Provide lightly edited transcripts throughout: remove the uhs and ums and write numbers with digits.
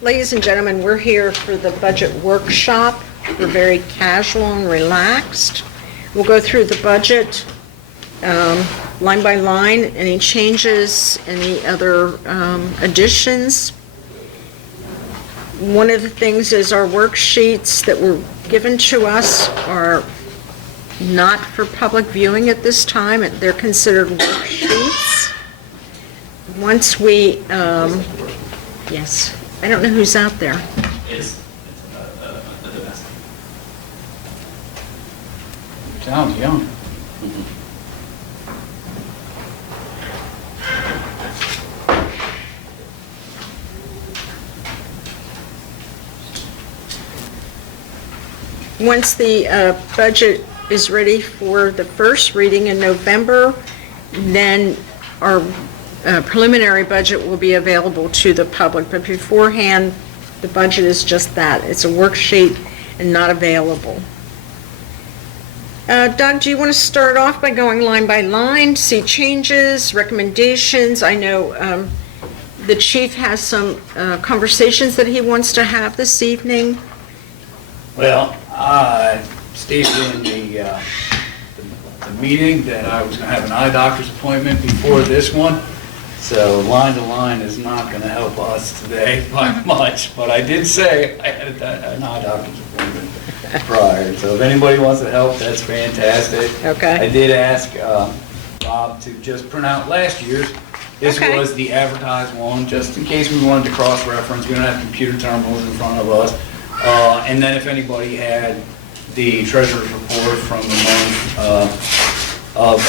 Ladies and gentlemen, we're here for the budget workshop. We're very casual and relaxed. We'll go through the budget line by line, any changes, any other additions. One of the things is our worksheets that were given to us are not for public viewing at this time. They're considered worksheets. Once we, yes, I don't know who's out there. It's a domestic. Sounds young. Once the budget is ready for the first reading in November, then our preliminary budget will be available to the public. But beforehand, the budget is just that. It's a worksheet and not available. Doug, do you want to start off by going line by line, see changes, recommendations? I know the chief has some conversations that he wants to have this evening. Well, I stated in the meeting that I was going to have an eye doctor's appointment before this one. So line to line is not going to help us today by much, but I did say I had an eye doctor's appointment prior. So if anybody wants to help, that's fantastic. Okay. I did ask Bob to just print out last year's. This Okay. was the advertised one, just in case we wanted to cross-reference. We don't have computer terminals in front of us. And then if anybody had the treasurer's report from the month of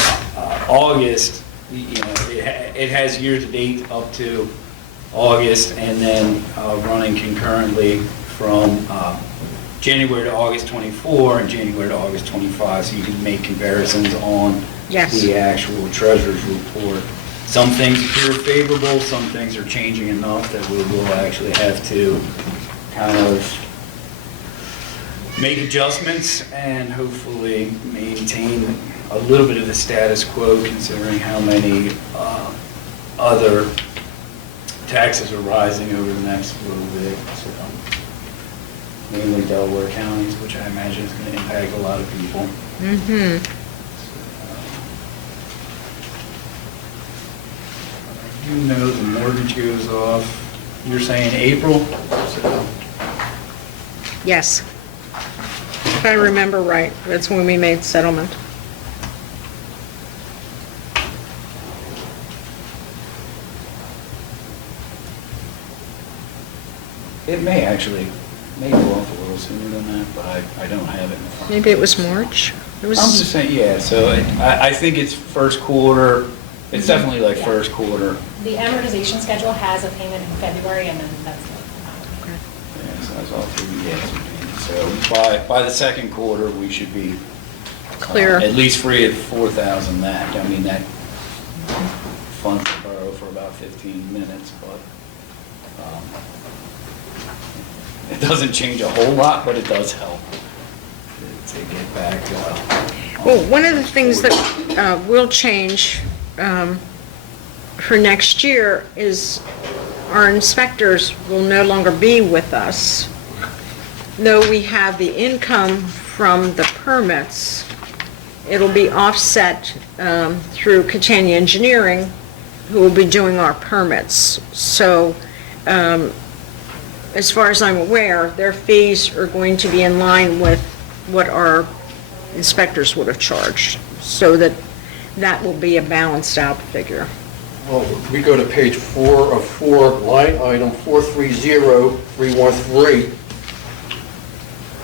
August, you know, it has year-to-date up to August, and then running concurrently from January to August 24 and January to August 25, so you can make comparisons on Yes. the actual treasurer's report. Some things appear favorable, some things are changing enough that we will actually have to kind of make adjustments and hopefully maintain a little bit of the status quo, considering how many other taxes are rising over the next little bit. So, mainly Delaware counties, which I imagine is going to impact a lot of people. Mm-hmm. You know the mortgage goes off, you're saying April? So Yes. If I remember right, that's when we made settlement. it may go off a little sooner than that, but I don't have it in front of me. Maybe it was March? It I'm just was, saying, yeah, so I think it's first quarter, it's definitely like first quarter. The amortization schedule has a payment in February, and then that's it. Yeah, so that's all through, yeah, so by the second quarter, we should be Clear. at least free of 4,000 that. I mean, that funds the borough for about 15 minutes, but it doesn't change a whole lot, but it does help to get back. well, one of the things that will change for next year is our inspectors will no longer be with us. Though we have the income from the permits, it'll be offset through Catania Engineering, who will be doing our permits. So, as far as I'm aware, their fees are going to be in line with what our inspectors would have charged, so that will be a balanced out figure. Well, we go to page 4 of 4, line item 430313.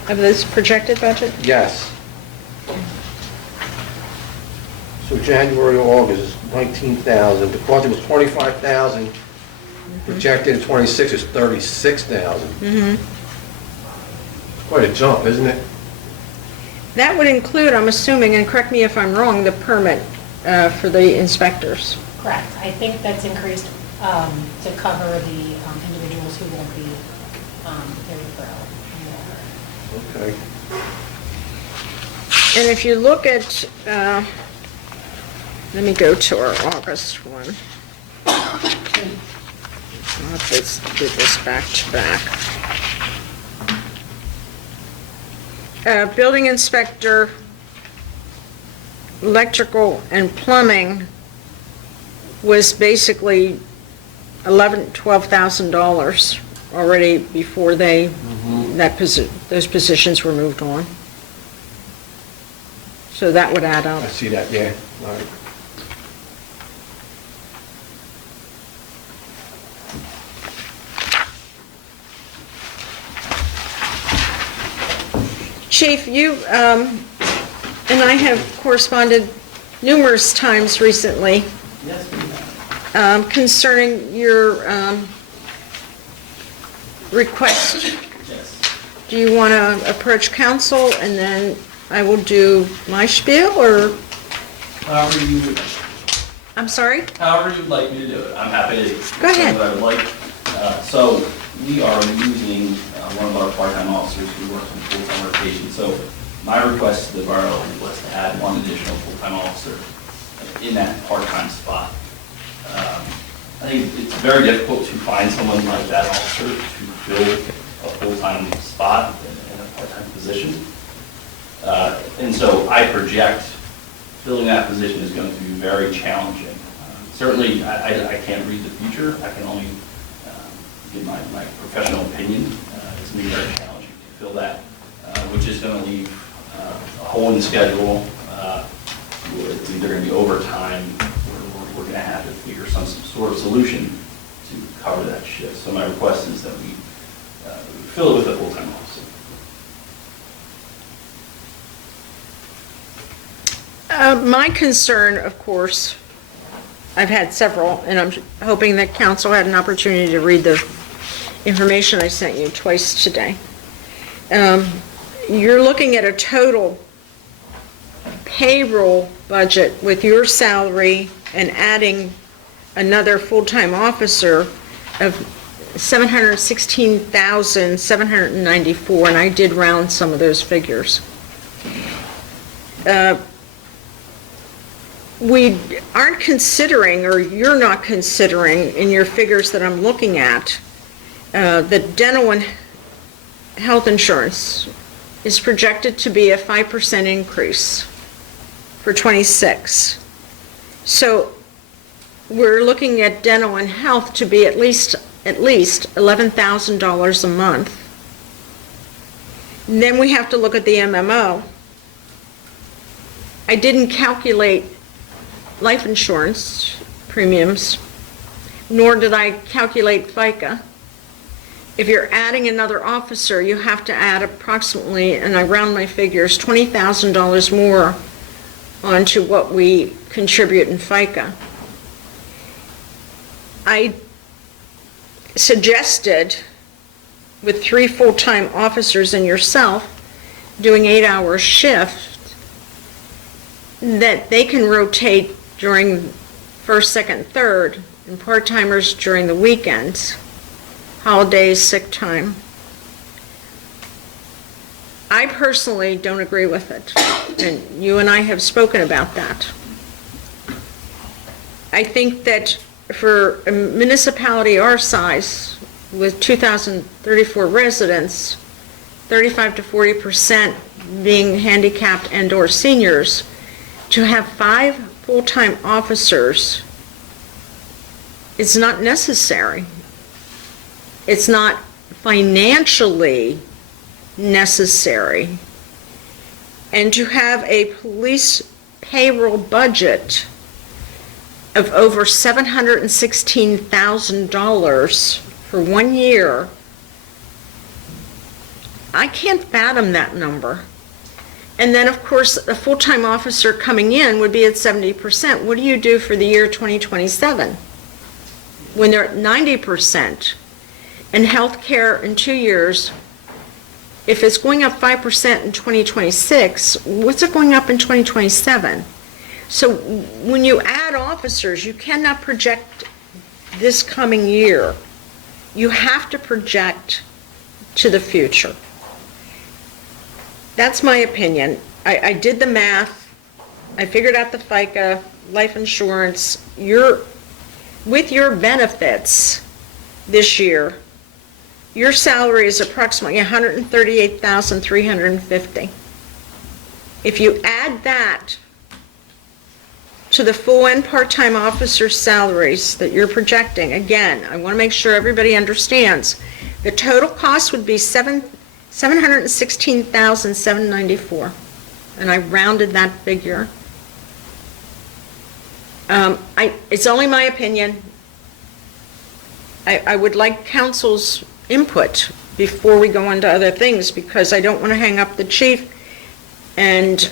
Of this projected budget? Yes. So January to August is 19,000. The budget was 25,000. Projected in 26 is 36,000. Mm-hmm. Quite a jump, isn't it? That would include, I'm assuming, and correct me if I'm wrong, the permit for the inspectors. Correct. I think that's increased to cover the individuals who won't be very thorough. Okay. And if you look at, let me go to our August one. Let's do this back to back. Building inspector, electrical and plumbing was basically $12,000 already before those positions were moved on. So that would add up. I see that, yeah. All right. Chief, you and I have corresponded numerous times recently Yes, we have. concerning your request. Yes. Do you want to approach council and then I will do my spiel, or, However you, I'm sorry? however you'd like me to do it, I'm happy to. Go ahead. What I would like. So we are using one of our part-time officers who works on full-time rotation. So my request to the borough was to add one additional full-time officer in that part-time spot. I think it's very difficult to find someone like that officer to fill a full-time spot in a part-time position. And so I project filling that position is going to be very challenging. Certainly, I can't read the future. I can only give my professional opinion. It's going to be very challenging to fill that, which is going to leave a hole in the schedule. It's either going to be overtime, or we're going to have to figure some sort of solution to cover that shift. So my request is that we fill it with a full-time officer. My concern, of course, I've had several, and I'm hoping that council had an opportunity to read the information I sent you twice today. You're looking at a total payroll budget with your salary and adding another full-time officer of $716,794, and I did round some of those figures. We aren't considering, or you're not considering in your figures that I'm looking at, that dental and health insurance is projected to be a 5% increase for '26. So we're looking at dental and health to be at least $11,000 a month. And then we have to look at the MMO. I didn't calculate life insurance premiums, nor did I calculate FICA. If you're adding another officer, you have to add approximately, and I round my figures, $20,000 more onto what we contribute in FICA. I suggested, with 3 full-time officers and yourself doing 8-hour shift, that they can rotate during first, second, third, and part-timers during the weekends, holidays, sick time. I personally don't agree with it, and you and I have spoken about that. I think that for a municipality our size, with 2,034 residents, 35 to 40% being handicapped and/or seniors, to have 5 full-time officers is not necessary. It's not financially necessary. And to have a police payroll budget of over $716,000 for 1 year, I can't fathom that number. And then, of course, a full-time officer coming in would be at 70%. What do you do for the year 2027? When they're at 90%, and healthcare in 2 years, if it's going up 5% in 2026, what's it going up in 2027? So when you add officers, you cannot project this coming year. You have to project to the future. That's my opinion. I did the math, I figured out the FICA, life insurance, with your benefits this year, your salary is approximately $138,350. If you add that to the full and part-time officer salaries that you're projecting, again, I want to make sure everybody understands, the total cost would be $716,794, and I rounded that figure. It's only my opinion. I would like council's input before we go on to other things, because I don't want to hang up the chief and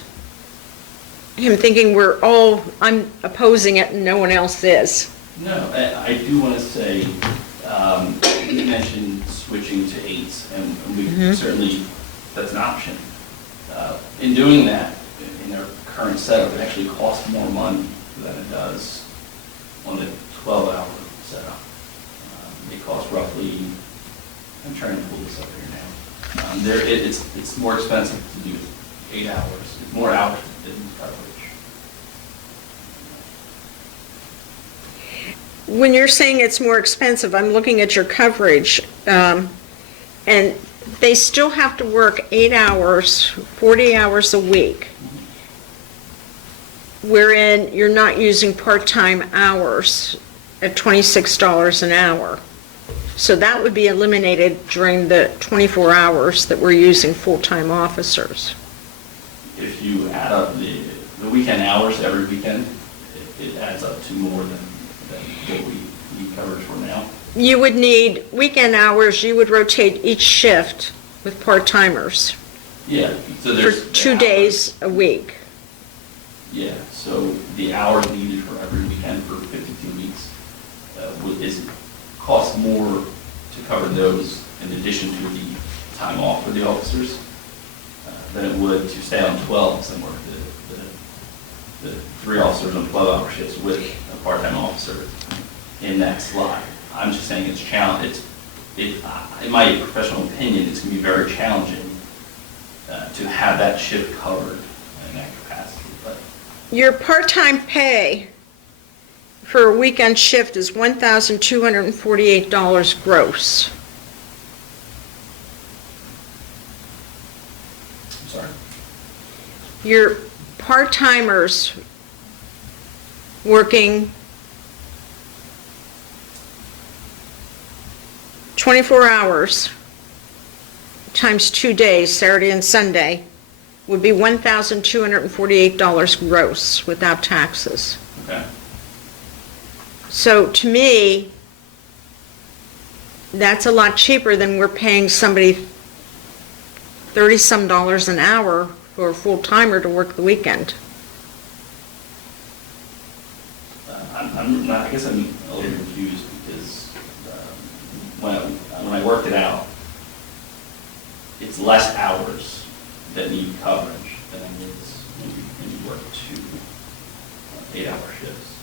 him thinking I'm opposing it and no one else is. No, I do want to say, you mentioned switching to 8s, and we certainly, that's an option. In doing that, in our current setup, it actually costs more money than it does on the 12-hour setup. It costs roughly, I'm trying to pull this up here now. It's more expensive to do 8 hours, more hours than coverage. When you're saying it's more expensive, I'm looking at your coverage, and they still have to work 8 hours, 40 hours a week, wherein you're not using part-time hours at $26 an hour. So that would be eliminated during the 24 hours that we're using full-time officers. If you add up the weekend hours every weekend, it adds up to more than what we need coverage for now. You would need weekend hours, you would rotate each shift with part-timers Yeah, so for there's 2 days a week. Yeah, so the hours needed for every weekend for 52 weeks costs more to cover those in addition to the time off for the officers than it would to stay on 12s and work the 3 officers on 12-hour shifts with a part-time officer in that slot. I'm just saying it's challenging. In my professional opinion, it's going to be very challenging to have that shift covered in that capacity. But Your part-time pay for a weekend shift is $1,248 gross. I'm sorry. Your part-timers working 24 hours times 2 days, Saturday and Sunday, would be $1,248 gross without taxes. Okay. So to me, that's a lot cheaper than we're paying somebody $30-some an hour for a full-timer to work the weekend. I'm not, I guess I'm a little confused because when I worked it out, it's less hours that need coverage than it is when you work 2 8-hour shifts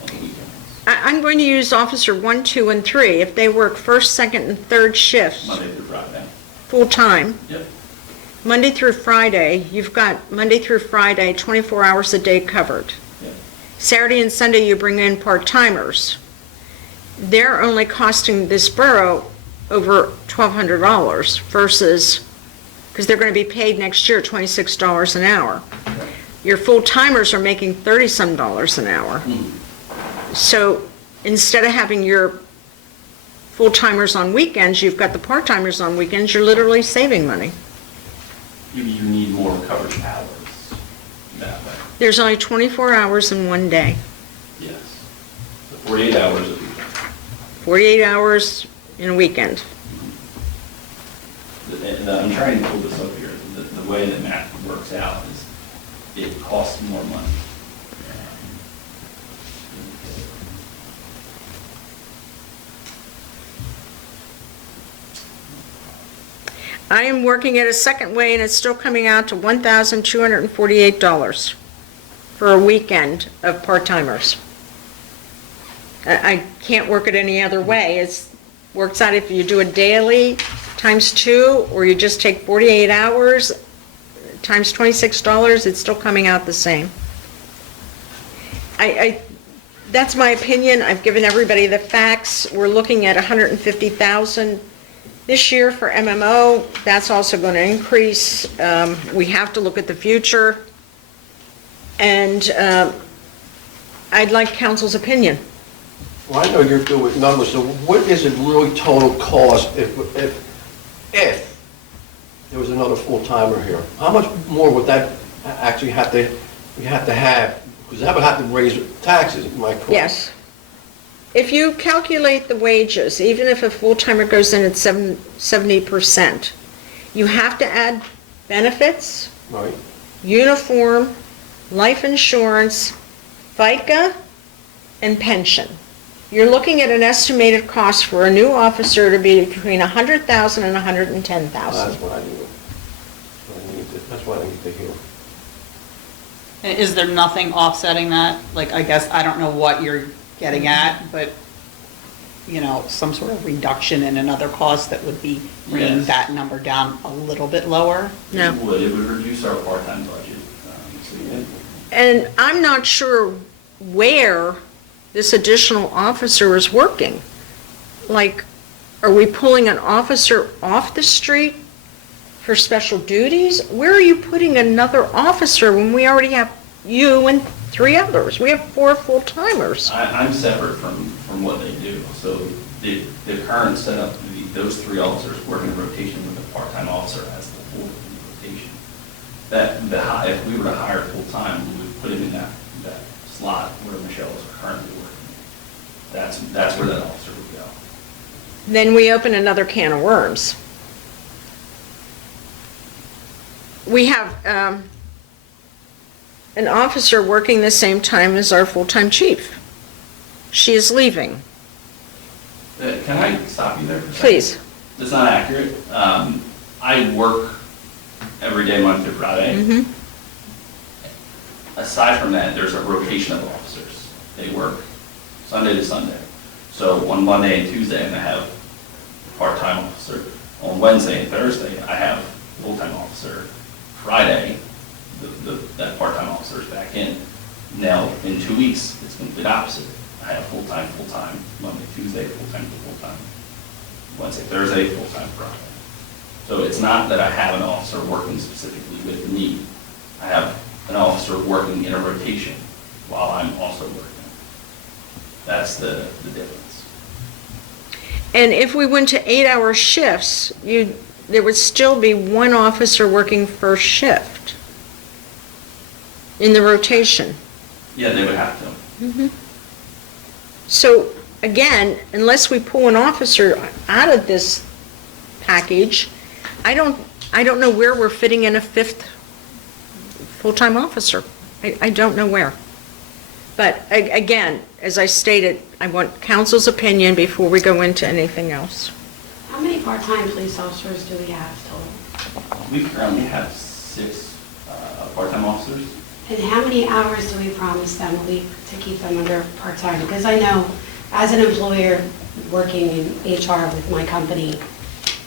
on the weekends. I'm going to use Officer 1, 2, and 3. If they work first, second, and third shifts, Monday through Friday. full-time, Yep. Monday through Friday, you've got Monday through Friday, 24 hours a day covered. Yep. Saturday and Sunday, you bring in part-timers. They're only costing this borough over $1,200 versus, because they're going to be paid next year $26 an hour. Your full-timers are making $30-some an hour. Mhm. So instead of having your full-timers on weekends, you've got the part-timers on weekends, you're literally saving money. You need more coverage hours that way. There's only 24 hours in one day, Yes. So 48 hours a week. 48 hours in a weekend. And I'm trying to pull this up here. The way that math works out is it costs more money. I am working it a second way, and it's still coming out to $1,248 for a weekend of part-timers. I can't work it any other way. It works out if you do it daily times 2, or you just take 48 hours times $26, it's still coming out the same. That's my opinion. I've given everybody the facts. We're looking at $150,000 this year for MMO. That's also going to increase. We have to look at the future. And I'd like council's opinion. Well, I know you're good with numbers, so what is it really total cost if there was another full-timer here? How much more would that actually have to have? Because that would have to raise taxes, am I correct? Yes. If you calculate the wages, even if a full-timer goes in at 70%, you have to add benefits, Right. uniform, life insurance, FICA, and pension. You're looking at an estimated cost for a new officer to be between $100,000 and $110,000. That's what I need. That's what I need to hear. Is there nothing offsetting that? Like, I guess, I don't know what you're getting at, but, you know, some sort of reduction in another cost that would be bringing Yes. that number down a little bit lower? No. It would reduce our part-time budget. And I'm not sure where this additional officer is working. Like, are we pulling an officer off the street for special duties? Where are you putting another officer when we already have you and 3 others? We have 4 full-timers. I'm separate from what they do. So the current setup, those 3 officers work in rotation with a part-time officer as the full rotation. If we were to hire full-time, we would put him in that slot where Michelle is currently working. That's where that officer would go. Then we open another can of worms. We have an officer working the same time as our full-time chief. She is leaving. Can I stop you there for a second? Please. That's not accurate. I work every day, Monday through Friday. Mhm. Aside from that, there's a rotation of officers. They work Sunday to Sunday. So on Monday and Tuesday, I'm going to have a part-time officer. On Wednesday and Thursday, I have a full-time officer. Friday, that part-time officer is back in. Now, in 2 weeks, it's going to be the opposite. I have full-time, Monday, Tuesday, full-time, Wednesday, Thursday, full-time, Friday. So it's not that I have an officer working specifically with me. I have an officer working in a rotation while I'm also working. That's the difference. And if we went to 8-hour shifts, there would still be 1 officer working first shift in the rotation. Yeah, they would have to. So again, unless we pull an officer out of this package, I don't know where we're fitting in a 5th full-time officer. I don't know where. But again, as I stated, I want council's opinion before we go into anything else. How many part-time police officers do we have total? We currently have 6 part-time officers. And how many hours do we promise them a week to keep them under part-time? Because I know, as an employer working in HR with my company,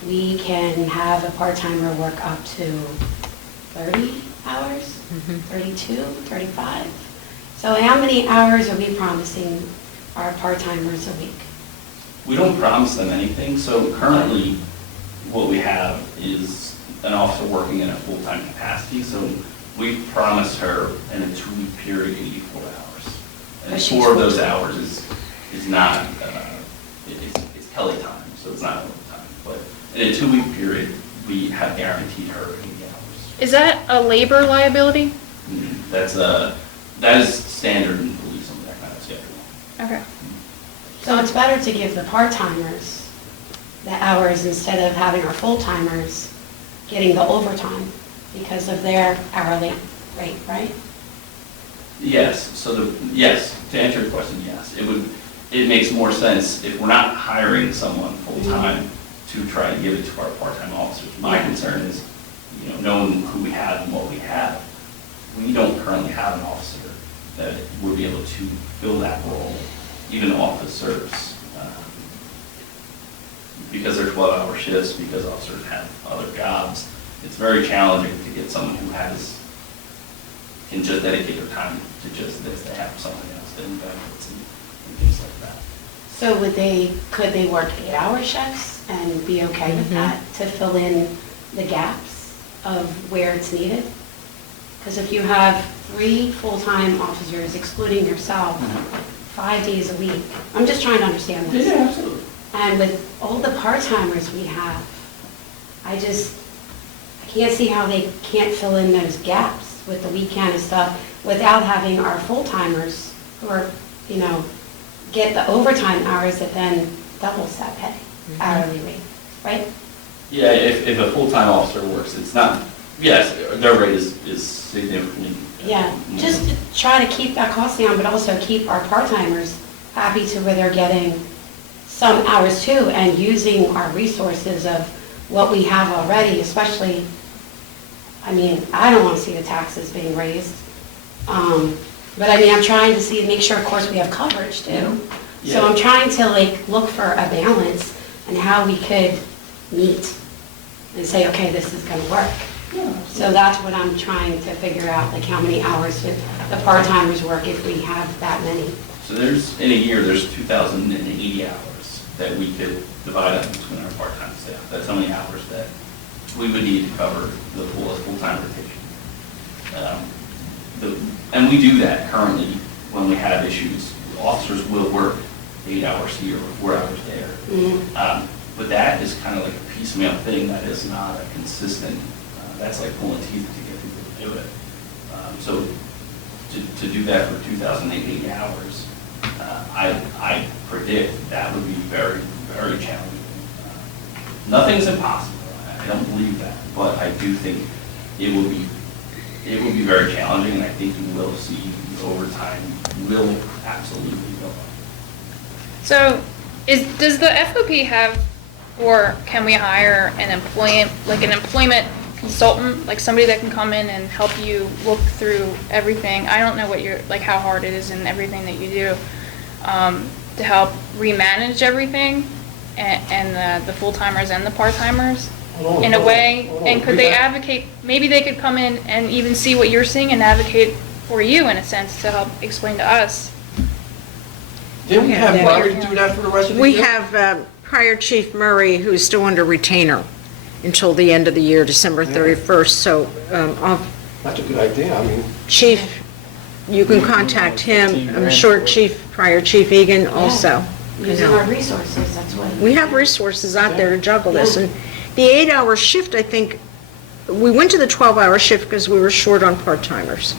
we can have a part-timer work up to 30 hours, 32, 35. So how many hours are we promising our part-timers a week? We don't promise them anything, so currently what we have is an officer working in a full-time capacity, so we promised her in a 2-week period 84 hours. And But she's 4 of those full-time. hours is not, it's Kelly time, so it's not overtime. But in a 2-week period, we have guaranteed her 80 hours. Is that a labor liability? That is standard in police on that kind of schedule. Okay. So it's better to give the part-timers the hours instead of having our full-timers getting the overtime because of their hourly rate, right? Yes, yes, to answer your question, yes. It makes more sense if we're not hiring someone full-time to try to give it to our part-time officers. My concern is, knowing who we have and what we have, we don't currently have an officer that would be able to fill that role, even officers, because they're 12-hour shifts, because officers have other jobs. it's very challenging to get someone who can just dedicate their time to just this. They have something else, then benefits and things like that. So could they work 8-hour shifts and be okay with that to fill in the gaps of where it's needed? Because if you have 3 full-time officers, excluding yourself, 5 days a week, I'm just trying to understand this. Yeah, absolutely. And with all the part-timers we have, I can't see how they can't fill in those gaps with the weekend and stuff without having our full-timers who are, get the overtime hours that then doubles that pay, hourly rate, right? Yeah, if a full-time officer works, it's not, yes, their rate is significantly. Yeah, more. just to try to keep that cost down, but also keep our part-timers happy to where they're getting some hours too, and using our resources of what we have already, especially, I don't want to see the taxes being raised. But I'm trying to make sure, of course, we have coverage too. Yeah. So I'm trying to look for a balance and how we could meet and say, okay, this is going to work. Yeah. So that's what I'm trying to figure out, how many hours do the part-timers work if we have that many. So in a year, there's 2,080 hours that we could divide up between our part-time staff. That's how many hours that we would need to cover the full-time rotation. And we do that currently when we have issues. Officers will work 8 hours here or 4 hours there. But that is kind of like a piecemeal thing that is not a consistent, that's like pulling teeth to get people to do it. So to do that for 2,080 hours, I predict that would be very, very challenging. Nothing's impossible. I don't believe that, but I do think it will be very challenging, and I think you will see overtime will absolutely go up. So does the FOP have, or can we hire an employment consultant, like somebody that can come in and help you look through everything? I don't know how hard it is in everything that you do, to help remanage everything and the full-timers and the part-timers in a way? And could they advocate, maybe they could come in and even see what you're seeing and advocate for you in a sense to help explain to us. Didn't we have Yeah. Murray do that for the rest of the We year? have prior Chief Murray, who's still under retainer until the end of the year, December 31st, so That's a good idea, Chief, you can contact him. I'm sure prior Chief Egan also. Using our resources, that's what. We have resources out there to juggle this, and the 8-hour shift, I think, we went to the 12-hour shift because we were short on part-timers.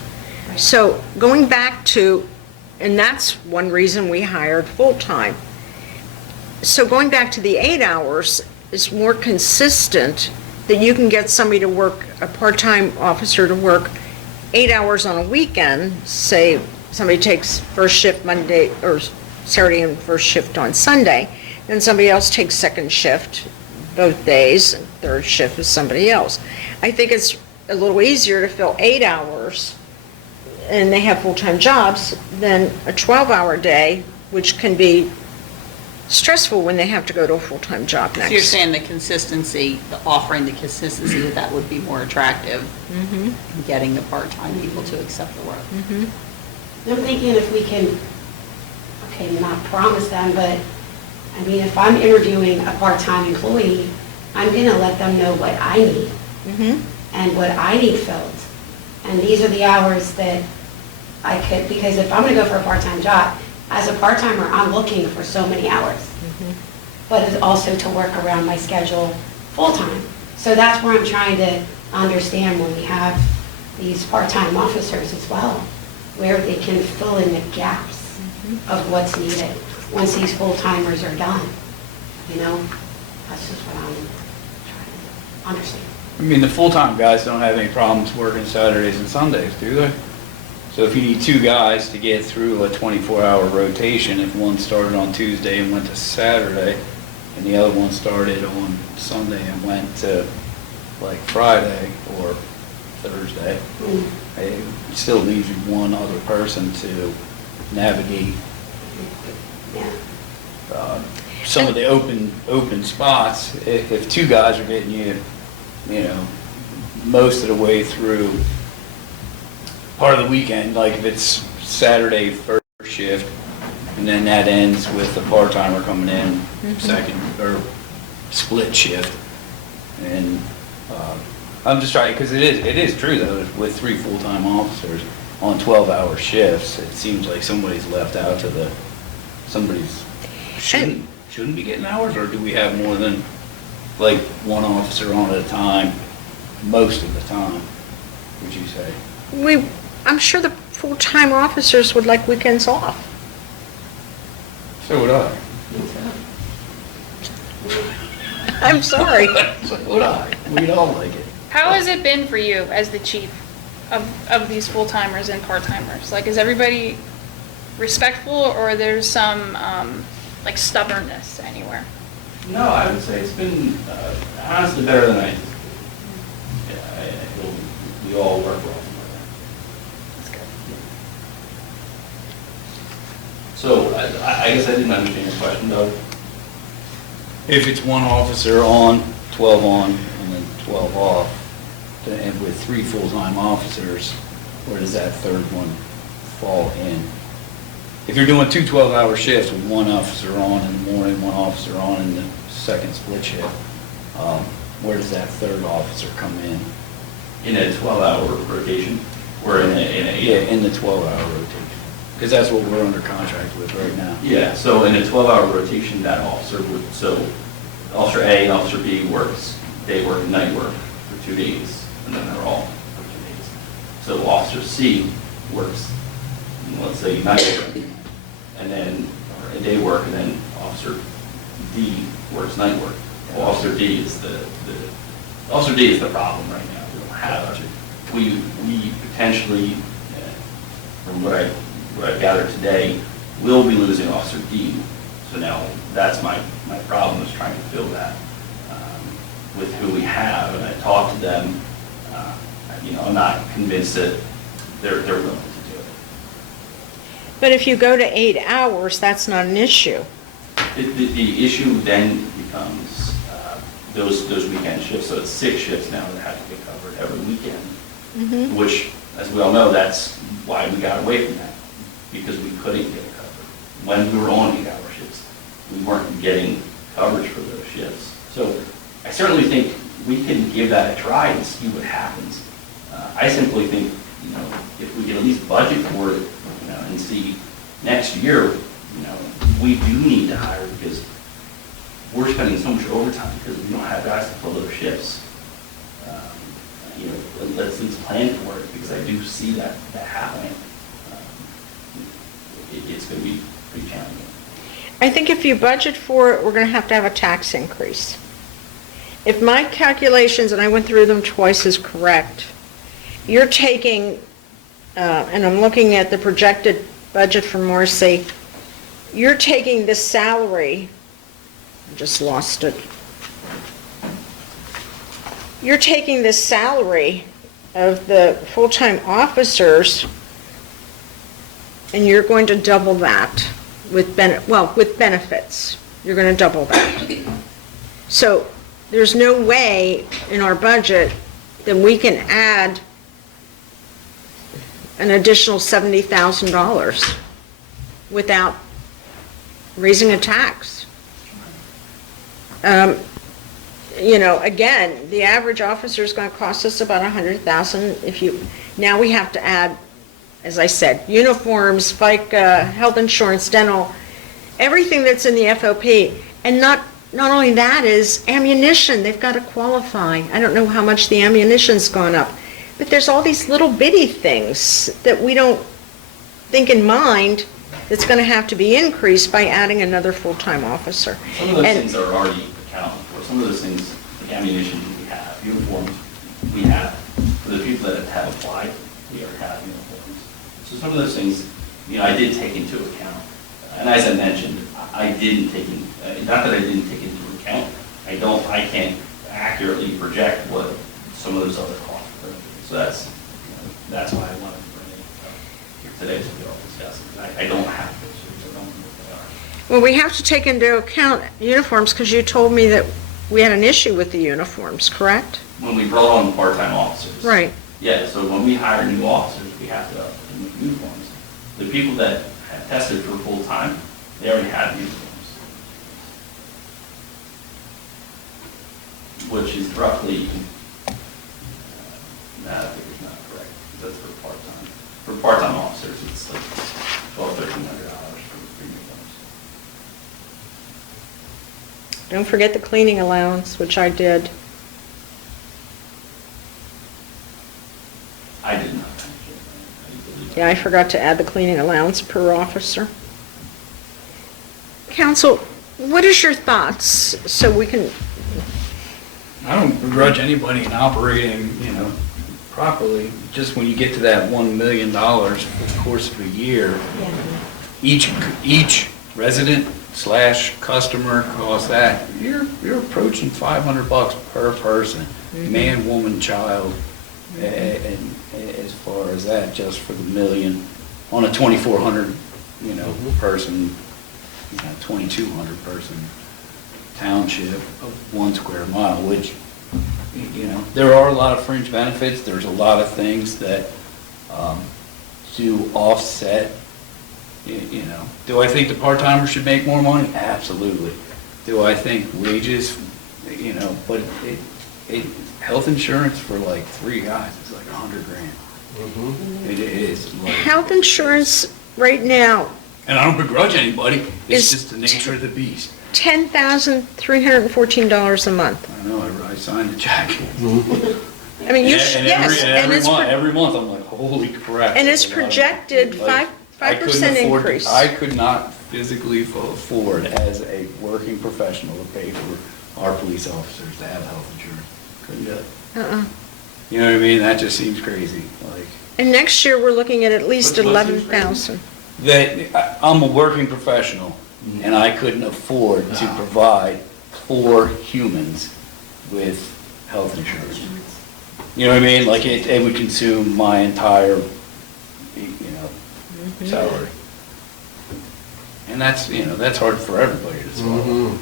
So going back to, and that's one reason we hired full-time. So going back to the 8 hours is more consistent, that you can get somebody to work, a part-time officer to work 8 hours on a weekend, say somebody takes first shift Monday or Saturday and first shift on Sunday, then somebody else takes second shift both days, and third shift is somebody else. I think it's a little easier to fill 8 hours, and they have full-time jobs, than a 12-hour day, which can be stressful when they have to go to a full-time job next. So you're saying the consistency, offering the consistency, that would be more attractive, in getting the part-time people to accept the work. I'm thinking if we can, not promise them, but, if I'm interviewing a part-time employee, I'm gonna let them know what I need and what I need filled. And these are the hours that I could, because if I'm gonna go for a part-time job, as a part-timer, I'm looking for so many hours. But it's also to work around my schedule full-time. So that's where I'm trying to understand when we have these part-time officers as well, where they can fill in the gaps of what's needed once these full-timers are done. That's just what I'm trying to understand. The full-time guys don't have any problems working Saturdays and Sundays, do they? So if you need 2 guys to get through a 24-hour rotation, if one started on Tuesday and went to Saturday, and the other one started on Sunday and went to Friday or Thursday, it still leaves you one other person to navigate some of the open spots. If 2 guys are getting you, most of the way through part of the weekend, like if it's Saturday first shift, and then that ends with the part-timer coming in second, or split shift. And I'm just trying, because it is true though, with 3 full-time officers on 12-hour shifts, it seems like somebody's left out to the, somebody's shouldn't be getting hours, or do we have more than like one officer on at a time, most of the time, would you say? I'm sure the full-time officers would like weekends off. So would I. I'm sorry. So would I. We'd all like it. How has it been for you as the chief of these full-timers and part-timers? Like, is everybody respectful, or there's some, like, stubbornness anywhere? No, I would say it's been honestly better than I anticipated. Yeah, I feel we all work well together. That's good. So I guess I didn't understand your question, though. If it's one officer on, 12 on, and then 12 off, and with 3 full-time officers, where does that third one fall in? If you're doing 2 12-hour shifts with 1 officer on in the morning, 1 officer on in the second split shift, where does that third officer come in? In a 12-hour rotation, or in a Yeah, in the 12-hour rotation, because that's what we're under contract with right now. Yeah, so in a 12-hour rotation, that officer would, so Officer A and Officer B works, day work and night work for 2 days, and then they're all for 2 days. So Officer C works, let's say, night work, and then, or a day work, and then Officer D works night work. Well, Officer D is Officer D is the problem right now. We don't have it. We potentially, from what I've gathered today, will be losing Officer D. So now that's my problem, is trying to fill that with who we have. And I talked to them, I'm not convinced that they're willing to do it. But if you go to 8 hours, that's not an issue. The issue then becomes those weekend shifts. So it's 6 shifts now that have to get covered every weekend, which, as we all know, that's why we got away from that, because we couldn't get it covered. When we were on 8-hour shifts, we weren't getting coverage for those shifts. So I certainly think we can give that a try and see what happens. I simply think, if we could at least budget for it, and see next year, we do need to hire, because we're spending so much overtime because we don't have guys to fill those shifts. Let's at least plan for it, because I do see that happening. It's going to be pretty challenging. I think if you budget for it, we're going to have a tax increase. If my calculations, and I went through them twice, is correct, you're taking, and I'm looking at the projected budget for Morrissey, you're taking the salary, I just lost it. You're taking the salary of the full-time officers, and you're going to double that with benefits. You're going to double that. So there's no way in our budget that we can add an additional $70,000 without raising a tax. Again, the average officer is going to cost us about $100,000. Now we have to add, as I said, uniforms, FICA, health insurance, dental, everything that's in the FOP. And not only that, is ammunition. They've got to qualify. I don't know how much the ammunition's gone up. But there's all these little bitty things that we don't think in mind that's going to have to be increased by adding another full-time officer. Some of those things are already accounted for. Some of those things, like ammunition, we have, uniforms, we have. For the people that have applied, we already have uniforms. So some of those things, I did take into account. And as I mentioned, I didn't take in, not that I didn't take into account, I can't accurately project what some of those other costs are. So that's why I wanted to bring it up here today, so we all discuss it. I don't have those, so I don't know what they are. Well, we have to take into account uniforms, because you told me that we had an issue with the uniforms, correct? When we brought on part-time officers. Right. Yeah, so when we hire new officers, we have to update them with uniforms. The people that have tested for full-time, they already have uniforms. Which is roughly, that figure's not correct, that's for part-time. For part-time officers, it's like $1,200-$1,300 for uniforms. Don't forget the cleaning allowance, which I did. I did not actually. I believe Yeah, I forgot to add the cleaning allowance per officer. Council, what is your thoughts, so we can, I don't begrudge anybody in operating, properly. Just when you get to that $1 million for the course of a year, each resident / customer costs that, you're approaching $500 per person, man, woman, child, and as far as that, just for the million, on a 2,400, person, 2,200 person township of 1 square mile, which, there are a lot of fringe benefits. There's a lot of things that do offset, Do I think the part-timers should make more money? Absolutely. Do I think wages, but health insurance for like 3 guys is like $100,000. It is. Like, health insurance right now and I don't begrudge anybody. It's is just the nature of the beast. $10,314 a month. I know, I signed the check. I mean, you, And yes, and it's, every month I'm like, holy crap. and it's that's a lot of- projected like, 5% increase. I could not physically afford as a working professional to pay for our police officers to have health insurance. Couldn't do it. You know what I mean? That just seems crazy, like. And next year, we're looking at least What's 11,000. I'm a working professional, and I couldn't afford to provide 4 humans with health insurance. You know what I mean? Like, it would consume my entire, salary. And that's, that's hard for everybody to swallow.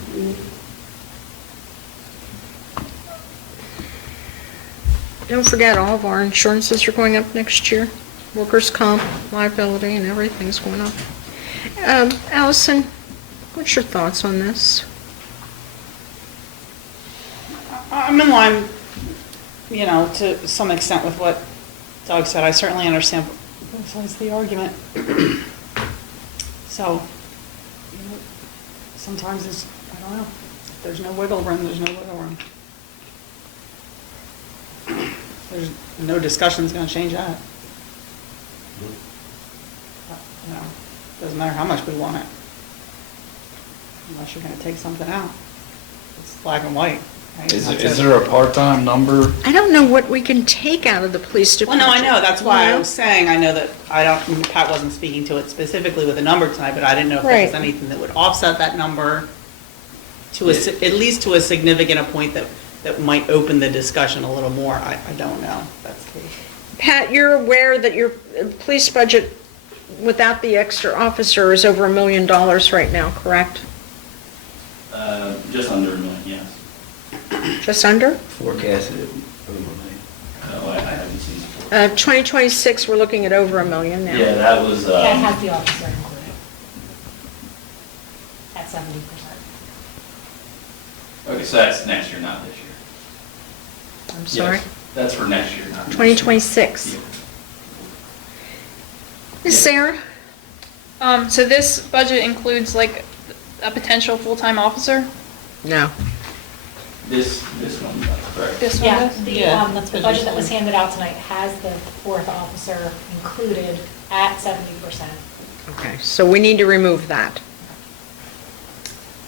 Don't forget, all of our insurances are going up next year. Workers' comp, liability, and everything's going up. Allison, what's your thoughts on this? I'm in line, to some extent with what Doug said. I certainly understand both sides of the argument. So, sometimes it's, I don't know, if there's no wiggle room, there's no wiggle room. There's no discussion's gonna change that. Doesn't matter how much we want it. Unless you're gonna take something out. It's black and white. Right? Is there a part-time number? I don't know what we can take out of the police Well, department. no, I know, that's why I You was saying, I know that, Pat wasn't speaking to it specifically with a number tonight, but I didn't know if there was Right. anything that would offset that number to at least to a significant point that might open the discussion a little more. I don't know, if that's the case. Pat, you're aware that your police budget, without the extra officer, is over $1 million right now, correct? Just under $1 million, yes. Just under? Forecasted overlay. No, I haven't seen it. 2026, we're looking at over $1 million now. Yeah, that was, That has the officer included. At 70%. okay, so that's next year, not this year. I'm sorry? Yes, that's for next year, not this 2026. year. Ms. Sarah? So this budget includes like a potential full-time officer? No. This one, that's correct. This one Yeah, does? Yeah, that's the what budget you're that was saying. handed out tonight has the 4th officer included at 70%. Okay, so we need to remove that.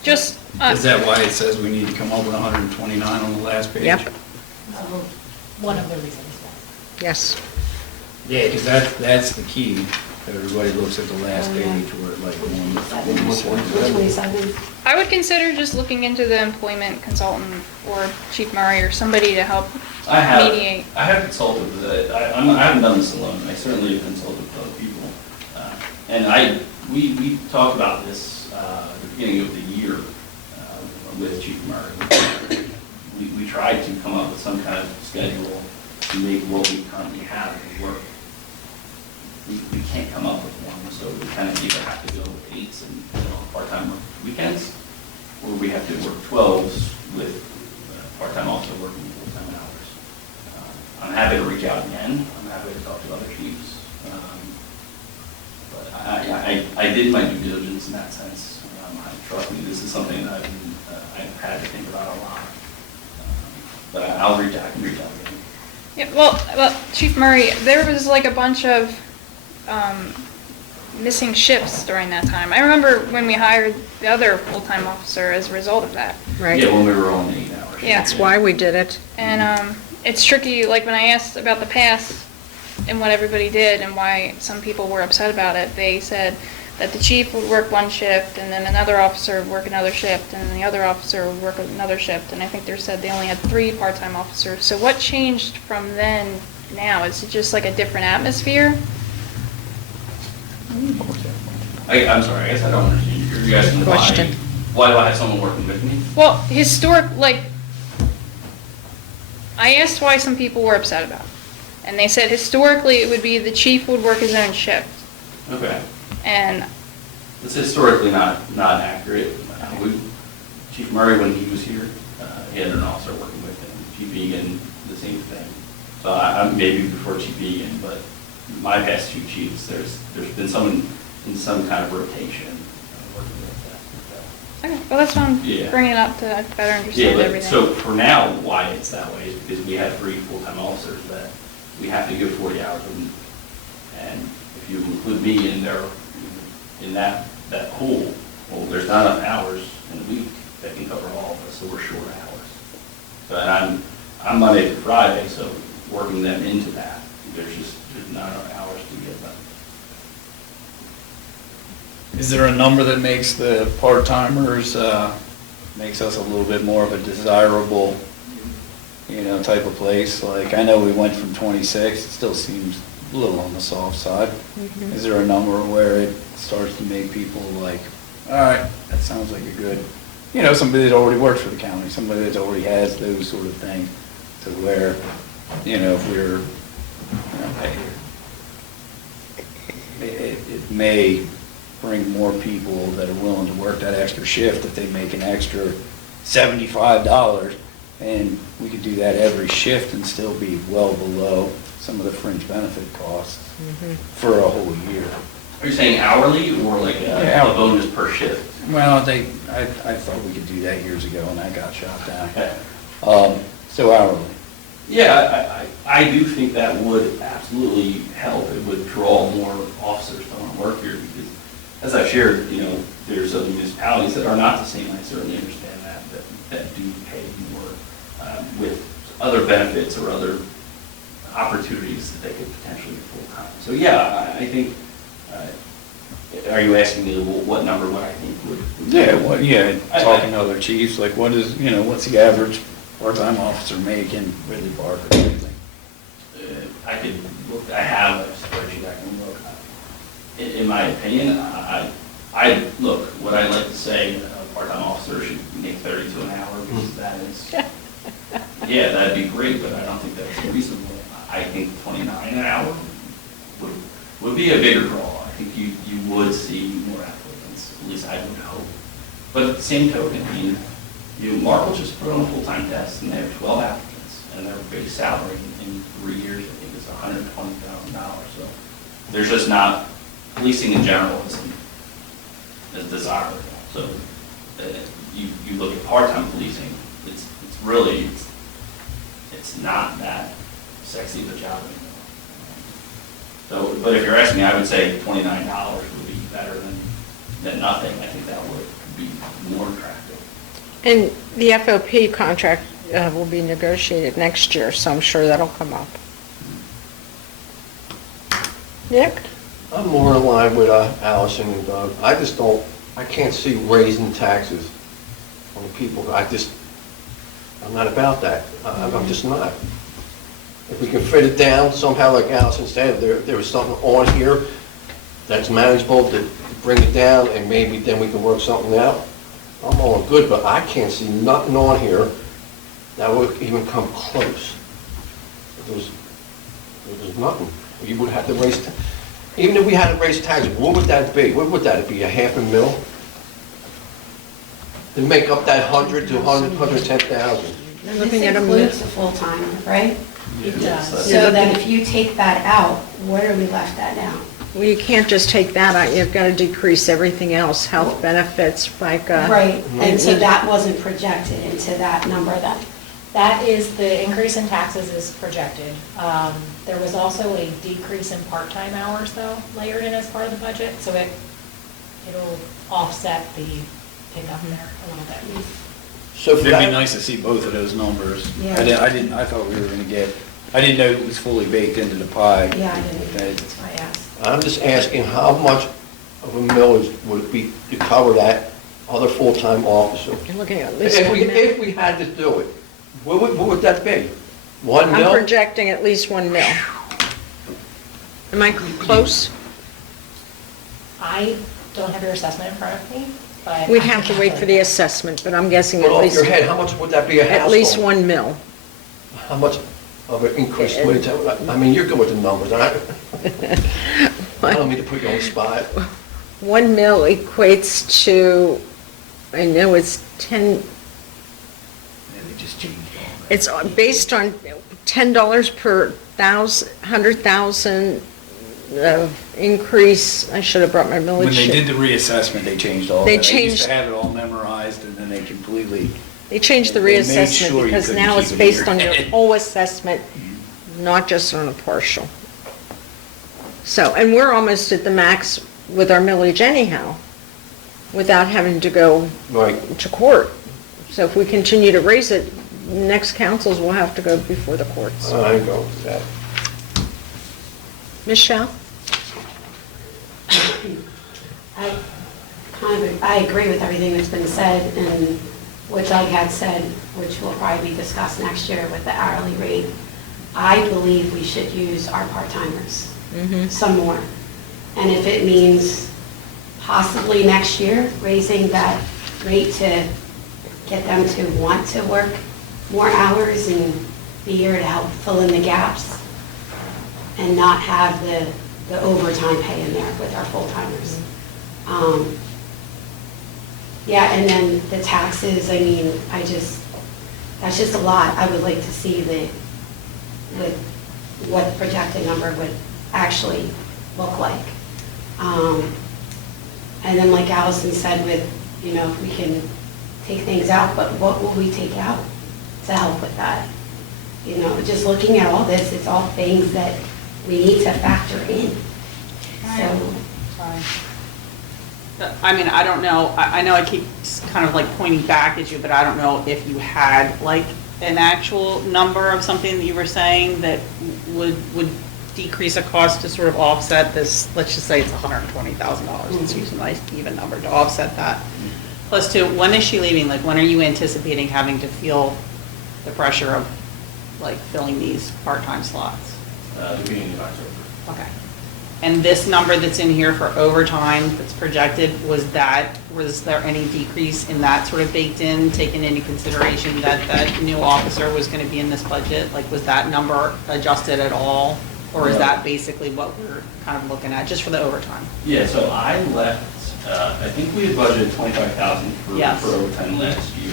Just, Is that why it says we need to come up with 129 on the last page? Yep. One of the reasons. Yes. Yeah, because that's the key. Everybody looks at the last page where it like one. I would consider just looking into the employment consultant or Chief Murray or somebody to help I have, mediate. I have consulted with it. I haven't done this alone. I certainly have consulted with other people. And we talked about this at the beginning of the year with Chief Murray. we tried to come up with some kind of schedule to make what we currently have work. We can't come up with one, so we kind of either have to go with 8s and, part-time work weekends, or we have to work 12s with part-time officer working full-time hours. I'm happy to reach out again. I'm happy to talk to other chiefs. But I did my due diligence in that sense. Trust me, this is something that I've had to think about a lot. But I'll reach out, I can reach out again. Yeah, well, Chief Murray, there was like a bunch of missing shifts during that time. I remember when we hired the other full-time officer as a result of that. Right? Yeah, when we were on 8 hours. Yeah. That's why we did it. And it's tricky, like when I asked about the past and what everybody did and why some people were upset about it, they said that the chief would work one shift and then another officer would work another shift and then the other officer would work another shift. And I think they said they only had 3 part-time officers. So what changed from then now? Is it just like a different atmosphere? I'm sorry, I guess I don't understand. You're asking Question. why do I have someone working with me? Well, I asked why some people were upset about it. And they said historically it would be the chief would work his own shift. Okay. And It's historically not accurate. Chief Murray, when he was here, he had an officer working with him. Chief Egan, the same thing. So I'm maybe before Chief Egan, but my past 2 chiefs, there's been someone in some kind of rotation working with that. okay, well that's why I'm Yeah. bringing it up to better Yeah, understand but everything. so for now, why it's that way is because we have 3 full-time officers that we have to give 40 hours a week. And if you include me in there, in that pool, well, there's not enough hours in a week that can cover all of us, so we're short hours. So, and I'm Monday to Friday, so working them into that, there's not enough hours to give them. Is there a number that makes the part-timers, makes us a little bit more of a desirable, type of place? Like, I know we went from 26, it still seems a little on the soft side. Is there a number where it starts to make people like, all right, that sounds like a good, somebody that already works for the county, somebody that already has those sort of things, to where, if we're, it may bring more people that are willing to work that extra shift if they make an extra $75, and we could do that every shift and still be well below some of the fringe benefit costs for a whole year. Are you saying hourly or like Yeah, a bonus per shift? Well, I thought we could do that years ago and that got shot down. Okay. So hourly. Yeah, I do think that would absolutely help. It would draw more officers to want to work here because, as I've shared, there's other municipalities that are not the same. I certainly understand that do pay more with other benefits or other opportunities that they could potentially get full-time. So yeah, I think, are you asking me what number what I think would be? Yeah, talking to other chiefs, like what is, what's the average part-time officer make in Ridley Park or anything? I could look, I have a spreadsheet I can look at. In my opinion, look, what I like to say, a part-time officer should make 32 an hour because that is, yeah, that'd be great, but I don't think that's reasonable. I think 29 an hour would be a bigger draw. I think you would see more applicants, at least I would hope. But at the same token, Mark will just put on a full-time test and they have 12 applicants and their base salary in 3 years, I think is $120,000. So there's just not, policing in general isn't as desirable. So you look at part-time policing, it's really, it's not that sexy of a job anymore. So, but if you're asking me, I would say $29 would be better than nothing. I think that would be more attractive. And the FOP contract will be negotiated next year, so I'm sure that'll come up. Nick? I'm more in line with Allison and Doug. I can't see raising taxes on the people. I'm not about that. I'm just not. If we can fit it down somehow, like Allison said, there was something on here that's manageable to bring it down, and maybe then we can work something out. I'm all good, but I can't see nothing on here that would even come close. There was nothing. You would have to raise, even if we had to raise taxes, what would that be? What would that be, a half a mil? To make up that 100 to 110,000? Looking This at a includes the full-timer, right? It does. So then if you take that out, where are we left at now? Well, you can't just take that out, you've got to decrease everything else, health benefits, FICA. Right, and so that wasn't projected into that number then? That is, the increase in taxes is projected. There was also a decrease in part-time hours though, layered in as part of the budget, so it'll offset the pickup there a little bit. So for It'd be that, nice to see both of those numbers. Yeah. I thought we were gonna get, I didn't know it was fully baked into the pie. Yeah, I didn't, That- that's why I asked. I'm just asking how much of a millage would it be to cover that other full-time officer? You're looking at least If 1 we, mil. if we had to do it, what would that be? 1 I'm mil? projecting at least 1 mil. Am I close? I don't have your assessment in front of me, but. We'd have to wait for the assessment, but I'm guessing Put at off least, your head, how much would that be a household? at least 1 mil. How much of an increase would it take? I mean, you're good with the numbers, I don't mean to put you on the spot. 1 mil equates to, I know it's 10, Yeah, they just changed all that. it's based on $10 per 100,000 of increase. I should have brought my millage When they sheet. did the reassessment, they changed all that. They I used changed- to have it all memorized, and then they completely, They changed the They made reassessment sure you because couldn't now keep it's it in based your on your head. whole assessment, not just on a partial. So, and we're almost at the max with our millage anyhow, without having to go Right. to court. So if we continue to raise it, next councils will have to go before the courts. I ain't going with that. Michelle? I agree with everything that's been said, and what Doug had said, which will probably be discussed next year with the hourly rate. I believe we should use our part-timers some more. And if it means possibly next year, raising that rate to get them to want to work more hours and be here to help fill in the gaps and not have the overtime pay in there with our full-timers. Yeah, and then the taxes, I mean, that's just a lot. I would like to see what the projected number would actually look like. And then like Allison said with, if we can take things out, but what will we take out to help with that? Just looking at all this, it's all things that we need to factor in. So, Sorry. I mean, I don't know, I know I keep kind of like pointing back at you, but I don't know if you had like an actual number of something that you were saying that would decrease a cost to sort of offset this, let's just say it's $120,000, let's use a nice even number to offset that. Plus two, when is she leaving? Like, when are you anticipating having to feel the pressure of like filling these part-time slots? The beginning of October. Okay. And this number that's in here for overtime that's projected, was there any decrease in that sort of baked in, taking into consideration that that new officer was going to be in this budget? Like, was that number adjusted at all? Or is that basically what we're kind of looking at, just for the overtime? Yeah, so I left, I think we had budgeted 25,000 Yes. for overtime last year.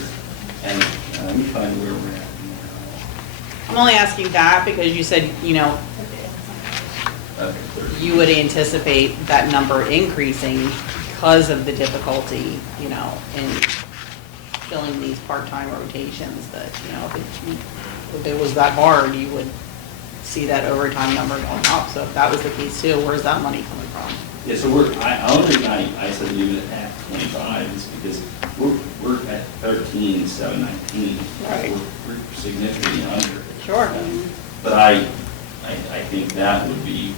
And let me find where we're at now. I'm only asking that because you said, Okay, 30. you would anticipate that number increasing because of the difficulty, in filling these part-time rotations, that, if it was that hard, you would see that overtime number going up. So if that was the case too, where's that money coming from? Yeah, so only reason I said leave it at 25 is because we're at 13,719. Right. We're significantly under. Sure. But I think that would be,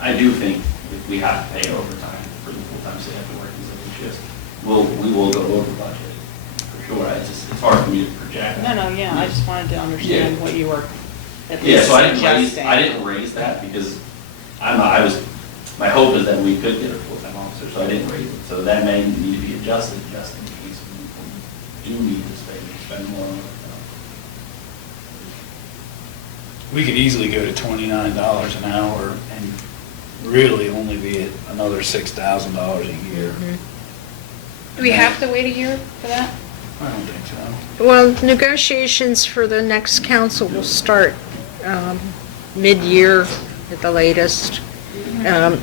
I do think if we have to pay overtime for the full-time staff to work in such a shift, we will go over budget, for sure. It's hard for me to project. No, yeah, I just wanted to understand Yeah. what you were at Yeah, least so suggesting. I didn't raise that because my hope is that we could get a full-time officer, so I didn't raise it. So that may need to be adjusted just in case we do need to spend more on it. we could easily go to $29 an hour and really only be at another $6,000 a year. Do we have to wait a year for that? I don't think so. Well, negotiations for the next council will start mid-year at the latest.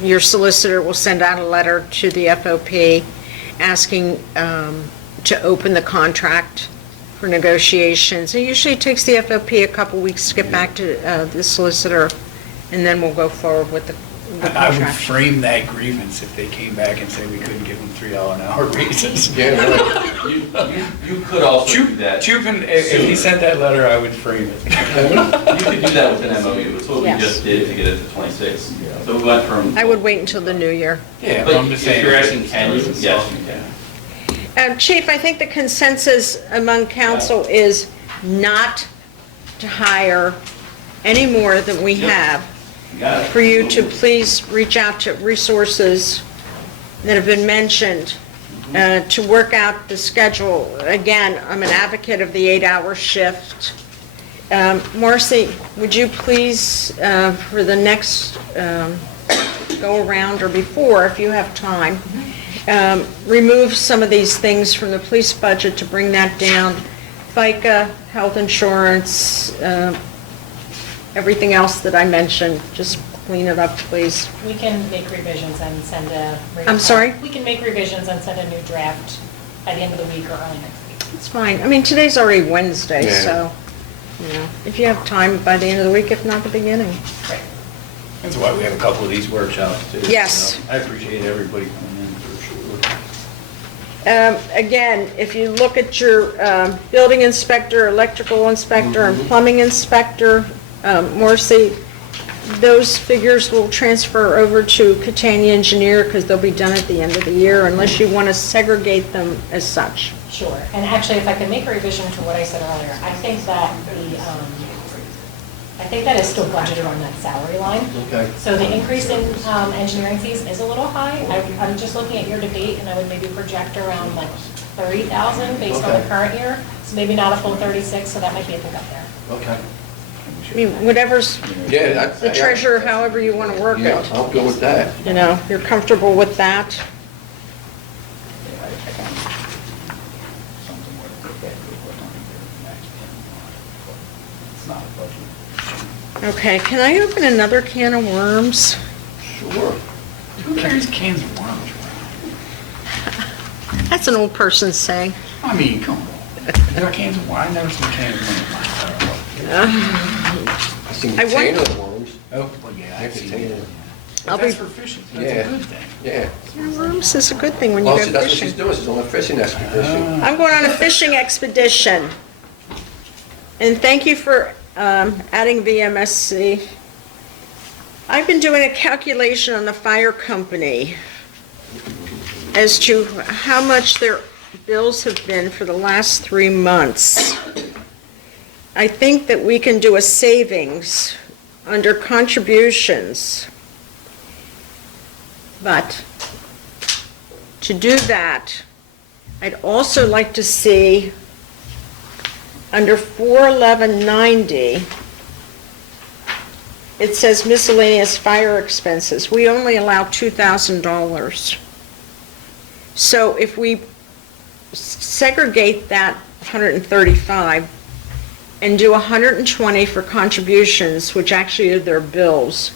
Your solicitor will send out a letter to the FOP asking to open the contract for negotiations. It usually takes the FOP a couple weeks to get back to the solicitor, and then we'll go forward with the I would contract. frame that grievance if they came back and said we couldn't give them $3 an hour raises. Yeah, really. You could also do that. Chupin, if he sent that letter, I would frame it. You could do that with an MOU. It's what we Yes. just did to get it to 26. So we went from. I would wait until the new year. Yeah, but But I'm just if saying. you're asking, can you? Yes, you can. Chief, I think the consensus among council is not to hire any more than we have. You got it. For you to please reach out to resources that have been mentioned to work out the schedule. Again, I'm an advocate of the 8-hour shift. Marcy, would you please, for the next go-around or before, if you have time, remove some of these things from the police budget to bring that down? FICA, health insurance, everything else that I mentioned, just clean it up, please. We can make revisions and send a. I'm sorry? We can make revisions and send a new draft by the end of the week or early next week. It's fine. I mean, today's already Wednesday, Yeah. so, you know, if you have time by the end of the week, if not the beginning. Right. That's why we have a couple of these workshops too. Yes. You know. I appreciate everybody coming in for sure. Again, if you look at your building inspector, electrical inspector, and plumbing inspector, Marcy, those figures will transfer over to Catania Engineer because they'll be done at the end of the year unless you want to segregate them as such. Sure, and actually, if I could make a revision to what I said earlier, I think that is still budgeted on that salary line. Okay. So the increase in engineering fees is a little high. I'm just looking at year-to-date, and I would maybe project around like 30,000 based on the Okay. current year. So maybe not a full 36, so that might be a pickup there. Okay. I mean, whatever's Yeah, that's. the treasurer, however you want to work Yeah, it. I'll go with that. You know, you're comfortable with that? Yeah, I kind of, something where the bed goes on the next one. It's not a budget. Okay, can I open another can of worms? Sure. Who carries cans of worms around? That's an old person saying. I mean, come on. You got cans of worms? I never seen cans of worms in my entire life. I seen I want- container worms. Oh, well, yeah, I've seen container. it. I'll But that's be- for fishing, so that's Yeah. a good thing. Yeah. Worms is a good thing when you Well, go see, that's what fishing. she's doing. She's on a fishing expedition. I'm going on a fishing expedition. And thank you for adding VMSC. I've been doing a calculation on the fire company as to how much their bills have been for the last 3 months. I think that we can do a savings under contributions. But to do that, I'd also like to see under 41190, it says miscellaneous fire expenses. We only allow $2,000. So if we segregate that 135 and do 120 for contributions, which actually are their bills.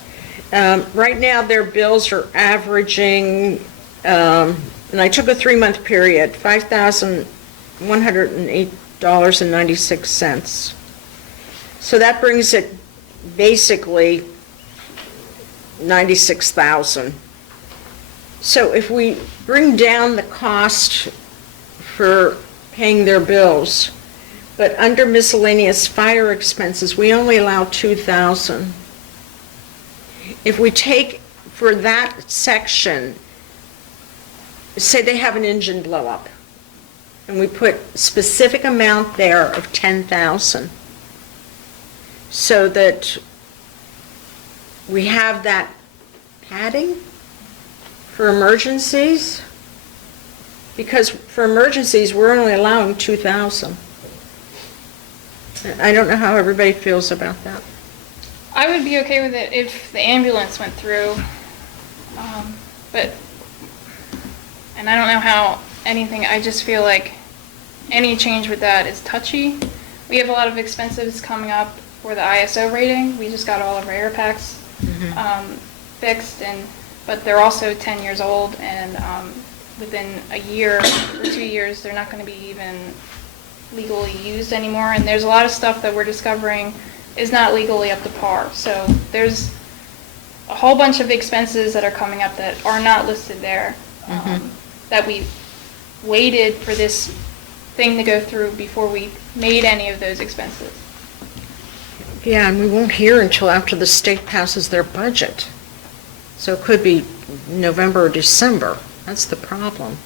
Right now, their bills are averaging, and I took a 3-month period, $5,108.96. So that brings it basically 96,000. So if we bring down the cost for paying their bills, but under miscellaneous fire expenses, we only allow 2,000. If we take for that section, say they have an engine blow up, and we put specific amount there of 10,000, so that we have that padding for emergencies, because for emergencies, we're only allowing 2,000. I don't know how everybody feels about that. I would be okay with it if the ambulance went through, but, and I don't know how anything, I just feel like any change with that is touchy. We have a lot of expenses coming up for the ISO rating. We just got all of our air packs fixed, but they're also 10 years old, and within a year or 2 years, they're not going to be even legally used anymore. And there's a lot of stuff that we're discovering is not legally up to par. So there's a whole bunch of expenses that are coming up that are not listed there, that we waited for this thing to go through before we made any of those expenses. Yeah, and we won't hear until after the state passes their budget. So it could be November or December. That's the problem.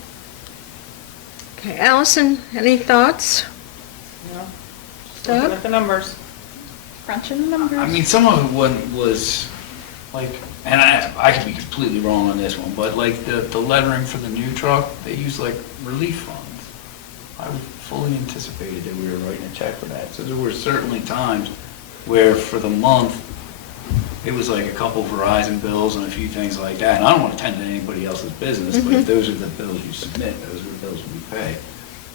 Okay, Allison, any thoughts? No. Doug? Looking at the numbers. Crunching the numbers. I mean, some of it was like, and I could be completely wrong on this one, but like the lettering for the new truck, they use like relief funds. I fully anticipated that we were writing a check for that. So there were certainly times where for the month, it was like a couple Verizon bills and a few things like that. And I don't want to tend to anybody else's business, but if those are the bills you submit, those are the bills we pay.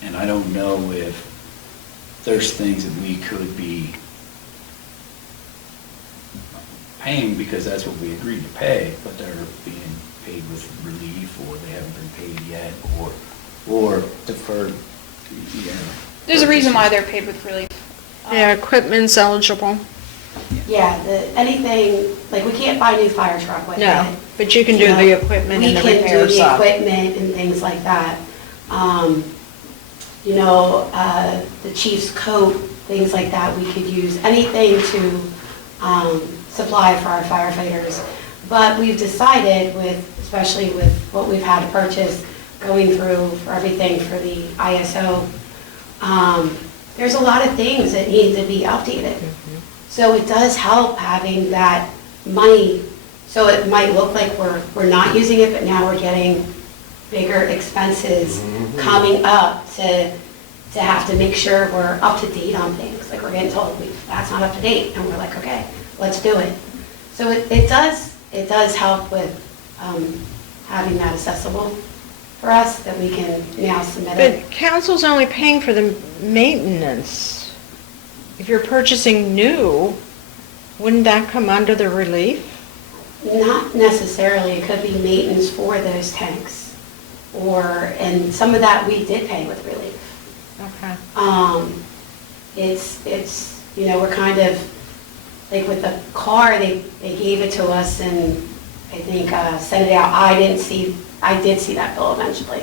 And I don't know if there's things that we could be paying because that's what we agreed to pay, but they're being paid with relief, or they haven't been paid yet, or deferred, you know. There's a reason why they're paid with relief. Yeah, equipment's eligible. Yeah, anything, like, we can't buy a new fire truck with it. No, but you can do the equipment and the We can do repair the stuff. equipment and things like that. The chief's coat, things like that, we could use anything to supply for our firefighters. But we've decided especially with what we've had to purchase, going through for everything for the ISO, there's a lot of things that need to be updated. So it does help having that money, so it might look like we're not using it, but now we're getting bigger expenses coming up to have to make sure we're up to date on things. Like, we're getting told, that's not up to date, and we're like, okay, let's do it. So it does help with having that accessible for us, that we can now submit it. But council's only paying for the maintenance. If you're purchasing new, wouldn't that come under the relief? Not necessarily, it could be maintenance for those tanks, and some of that we did pay with relief. Okay. It's, we're kind of, like with the car, they gave it to us and I think sent it out. I did see that bill eventually,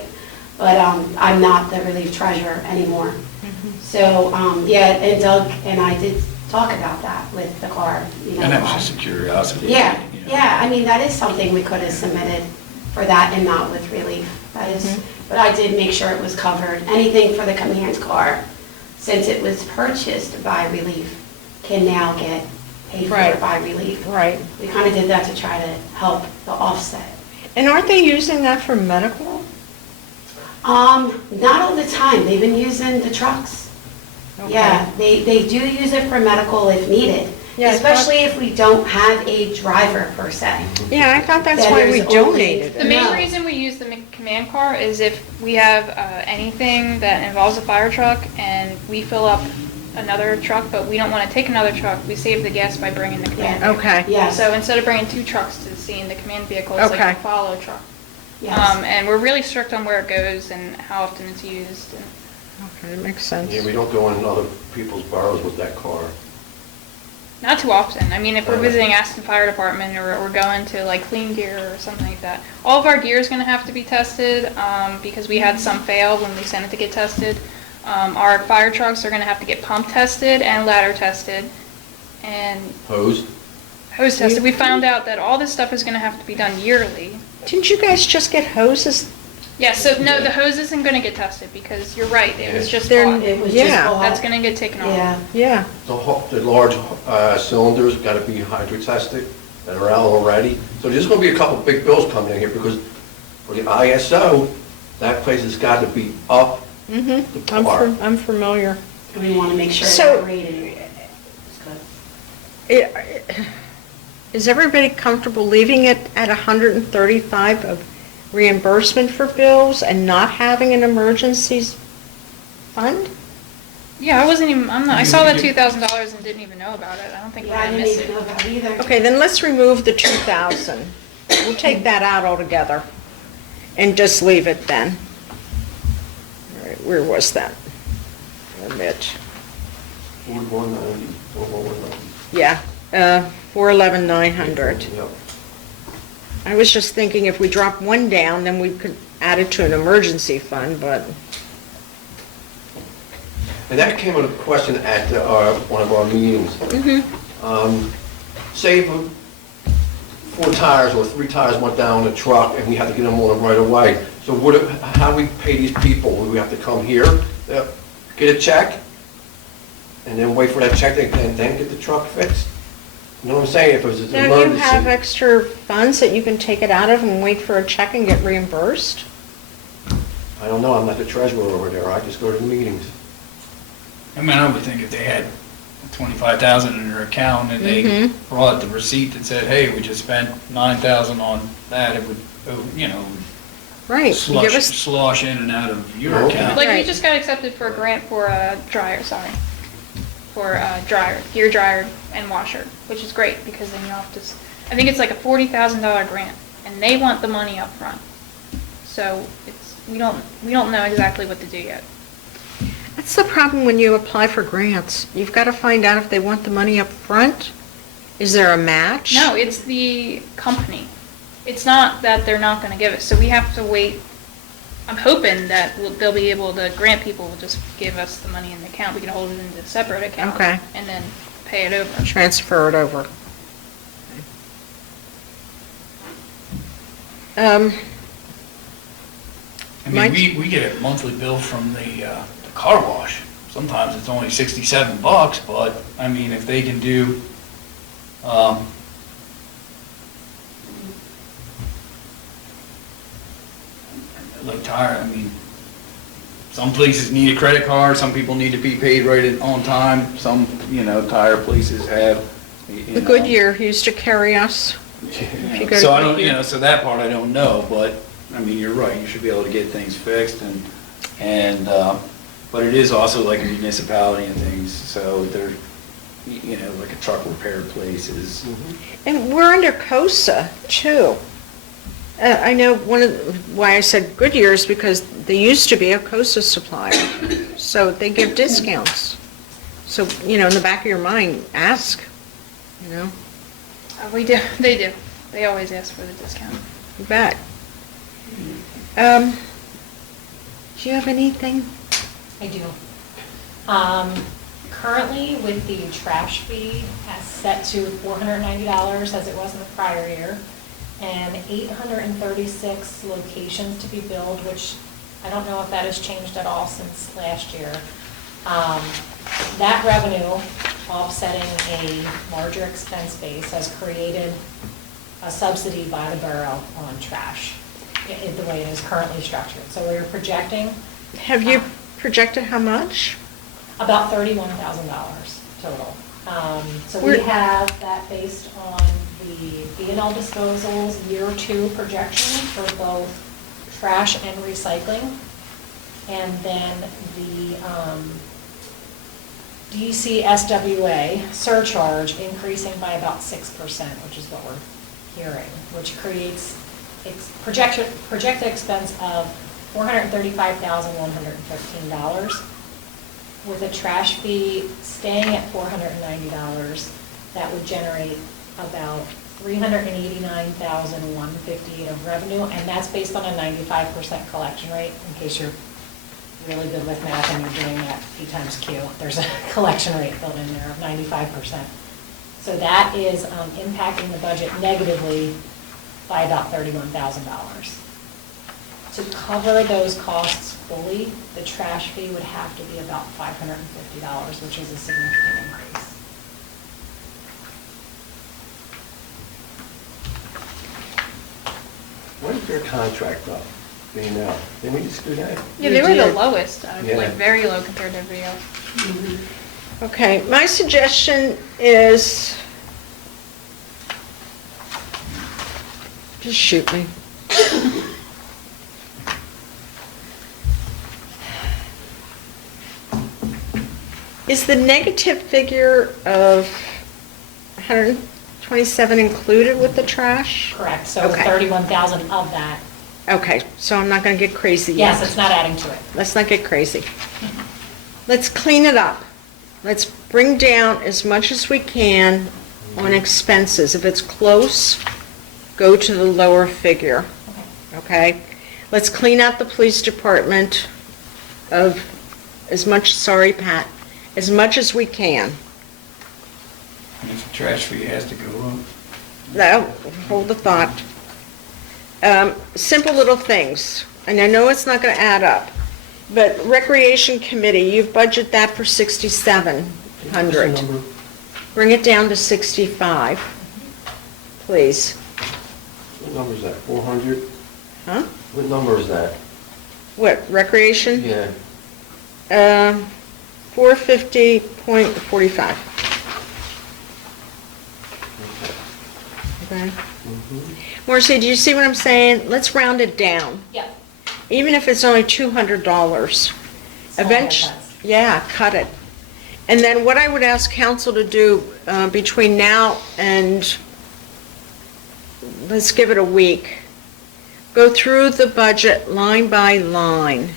but I'm not the relief treasurer anymore. So, and Doug and I did talk about that with the car. And that was just a curiosity. Yeah, you know. yeah, I mean, that is something we could have submitted for that and not with relief. That is, but I did make sure it was covered. Anything for the command car, since it was purchased by relief, can now get paid for by relief. Right. We kind of did that to try to help the offset. And aren't they using that for medical? Not all the time. They've been using the trucks. Okay. Yeah, they do use it for medical if needed, Yeah, especially if we don't have a driver per se. Yeah, I thought that's Then why we there's only- donated The it. main No. reason we use the command car is if we have anything that involves a fire truck and we fill up another truck, but we don't want to take another truck, we save the gas by bringing the command vehicle. Okay. Yes, So instead of bringing 2 trucks to the scene, the command vehicle is like Okay. a follow truck. yes. And we're really strict on where it goes and how often it's used. And Okay, that makes sense. Yeah, we don't go in other people's boroughs with that car. not too often. I mean, if we're visiting Aston Fire Department or we're going to like Clean Gear or something like that, all of our gear is going to have to be tested because we had some fail when we sent it to get tested. Our fire trucks are going to have to get pump tested and ladder tested and Hosed? hose tested. We found out that all this stuff is going to have to be done yearly. Didn't you guys just get hoses? Yeah, so no, the hose isn't going to get tested because you're right, it was just They're- bought. It was Yeah. just bought. That's going to get taken off. Yeah, Yeah. The large cylinders got to be hydro tested that are out already. So there's going to be a couple big bills coming in here because for the ISO, that place has got to be up to par. I'm familiar. we want to make sure So- that rating is good. is everybody comfortable leaving it at 135 of reimbursement for bills and not having an emergencies fund? Yeah, I saw that $2,000 and didn't even know about it. I don't think we're Yeah, I gonna didn't miss even it. know about it either. Okay, then let's remove the 2,000. We'll take that out altogether and just leave it then. All right, where was that? A bit. 4190, 4190. Yeah, 411,900. Yep. I was just thinking if we drop one down, then we could add it to an emergency fund, but, And that came up a question at one of our meetings. Say if 4 tires or 3 tires went down the truck and we had to get them on right away. So how do we pay these people? Would we have to come here, get a check, and then wait for that check and then get the truck fixed? You know what I'm saying? If it was an don't you emergency. have extra funds that you can take it out of and wait for a check and get reimbursed? I don't know, I'm not the treasurer over there, I just go to the meetings. I mean, I would think if they had 25,000 in their account and they brought the receipt that said, hey, we just spent 9,000 on that, it would, Right, give us, slosh in and out of your Okay. account. Like, we Right. just got accepted for a grant for a dryer, for a dryer, gear dryer and washer, which is great, because then you don't have to, I think it's like a $40,000 grant, and they want the money up front. So we don't know exactly what to do yet. that's the problem when you apply for grants. You've got to find out if they want the money up front. Is there a match? No, it's the company. It's not that they're not gonna give us, so we have to wait. I'm hoping that they'll be able, the grant people will just give us the money in the account, we can hold it in a separate account. Okay. And then pay it over. Transfer it over. I Mike? mean, we get a monthly bill from the car wash. Sometimes it's only $67, but, I mean, if they can do, like tire, I mean, some places need a credit card, some people need to be paid on time, some, tire places have, The Goodyear used to carry us. If you go to So I don't, Goodyear. so that part I don't know, but, I mean, you're right, you should be able to get things fixed but it is also like a municipality and things, so they're, like a truck repair place is. And we're under COSA, too. I know why I said Goodyear is because they used to be a COSA supplier, so they give discounts. So, in the back of your mind, ask, We do, they do. They always ask for the discount. you bet. Do you have anything? I do. Currently, with the trash fee as set to $490 as it was in the prior year, and 836 locations to be billed, which I don't know if that has changed at all since last year. That revenue offsetting a larger expense base has created a subsidy by the borough on trash, the way it is currently structured. So we're projecting Have you projected how much? about $31,000 total. So we have that based on the B&L disposals year 2 projection for both trash and recycling. And then the DCSWA surcharge increasing by about 6%, which is what we're hearing, which creates projected expense of $435,115. With a trash fee staying at $490, that would generate about $389,158 of revenue, and that's based on a 95% collection rate, in case you're really good with math and you're doing that P times Q. There's a collection rate built in there of 95%. So that is impacting the budget negatively by about $31,000. To cover those costs fully, the trash fee would have to be about $550, which is a significant increase. What is their contract up, being out? Didn't we just do that? Yeah, they were the did. lowest, Yeah. like very low compared to everybody else. Okay, my suggestion is Just shoot me. Is the negative figure of 127 included with the trash? Correct, so Okay. 31,000 of that. Okay, so I'm not gonna get crazy yet. Yes, it's not adding to it. Let's not get crazy. Let's clean it up. Let's bring down as much as we can on expenses. If it's close, go to the lower figure, okay? Let's clean out the police department of as much, sorry Pat, as much as we can. If the trash fee has to go up. Now, hold the thought. Simple little things, and I know it's not gonna add up, but Recreation Committee, you've budgeted that for 6,700. What's the number? Bring it down to 65, please. What number is that, 400? Huh? What number is that? What, Recreation? Yeah. 450.45. Okay. Marcy, do you see what I'm saying? Let's round it down. Yep. Even if it's only $200. Small Eventually, haircuts. yeah, cut it. And then what I would ask council to do between now and, let's give it a week, go through the budget line by line.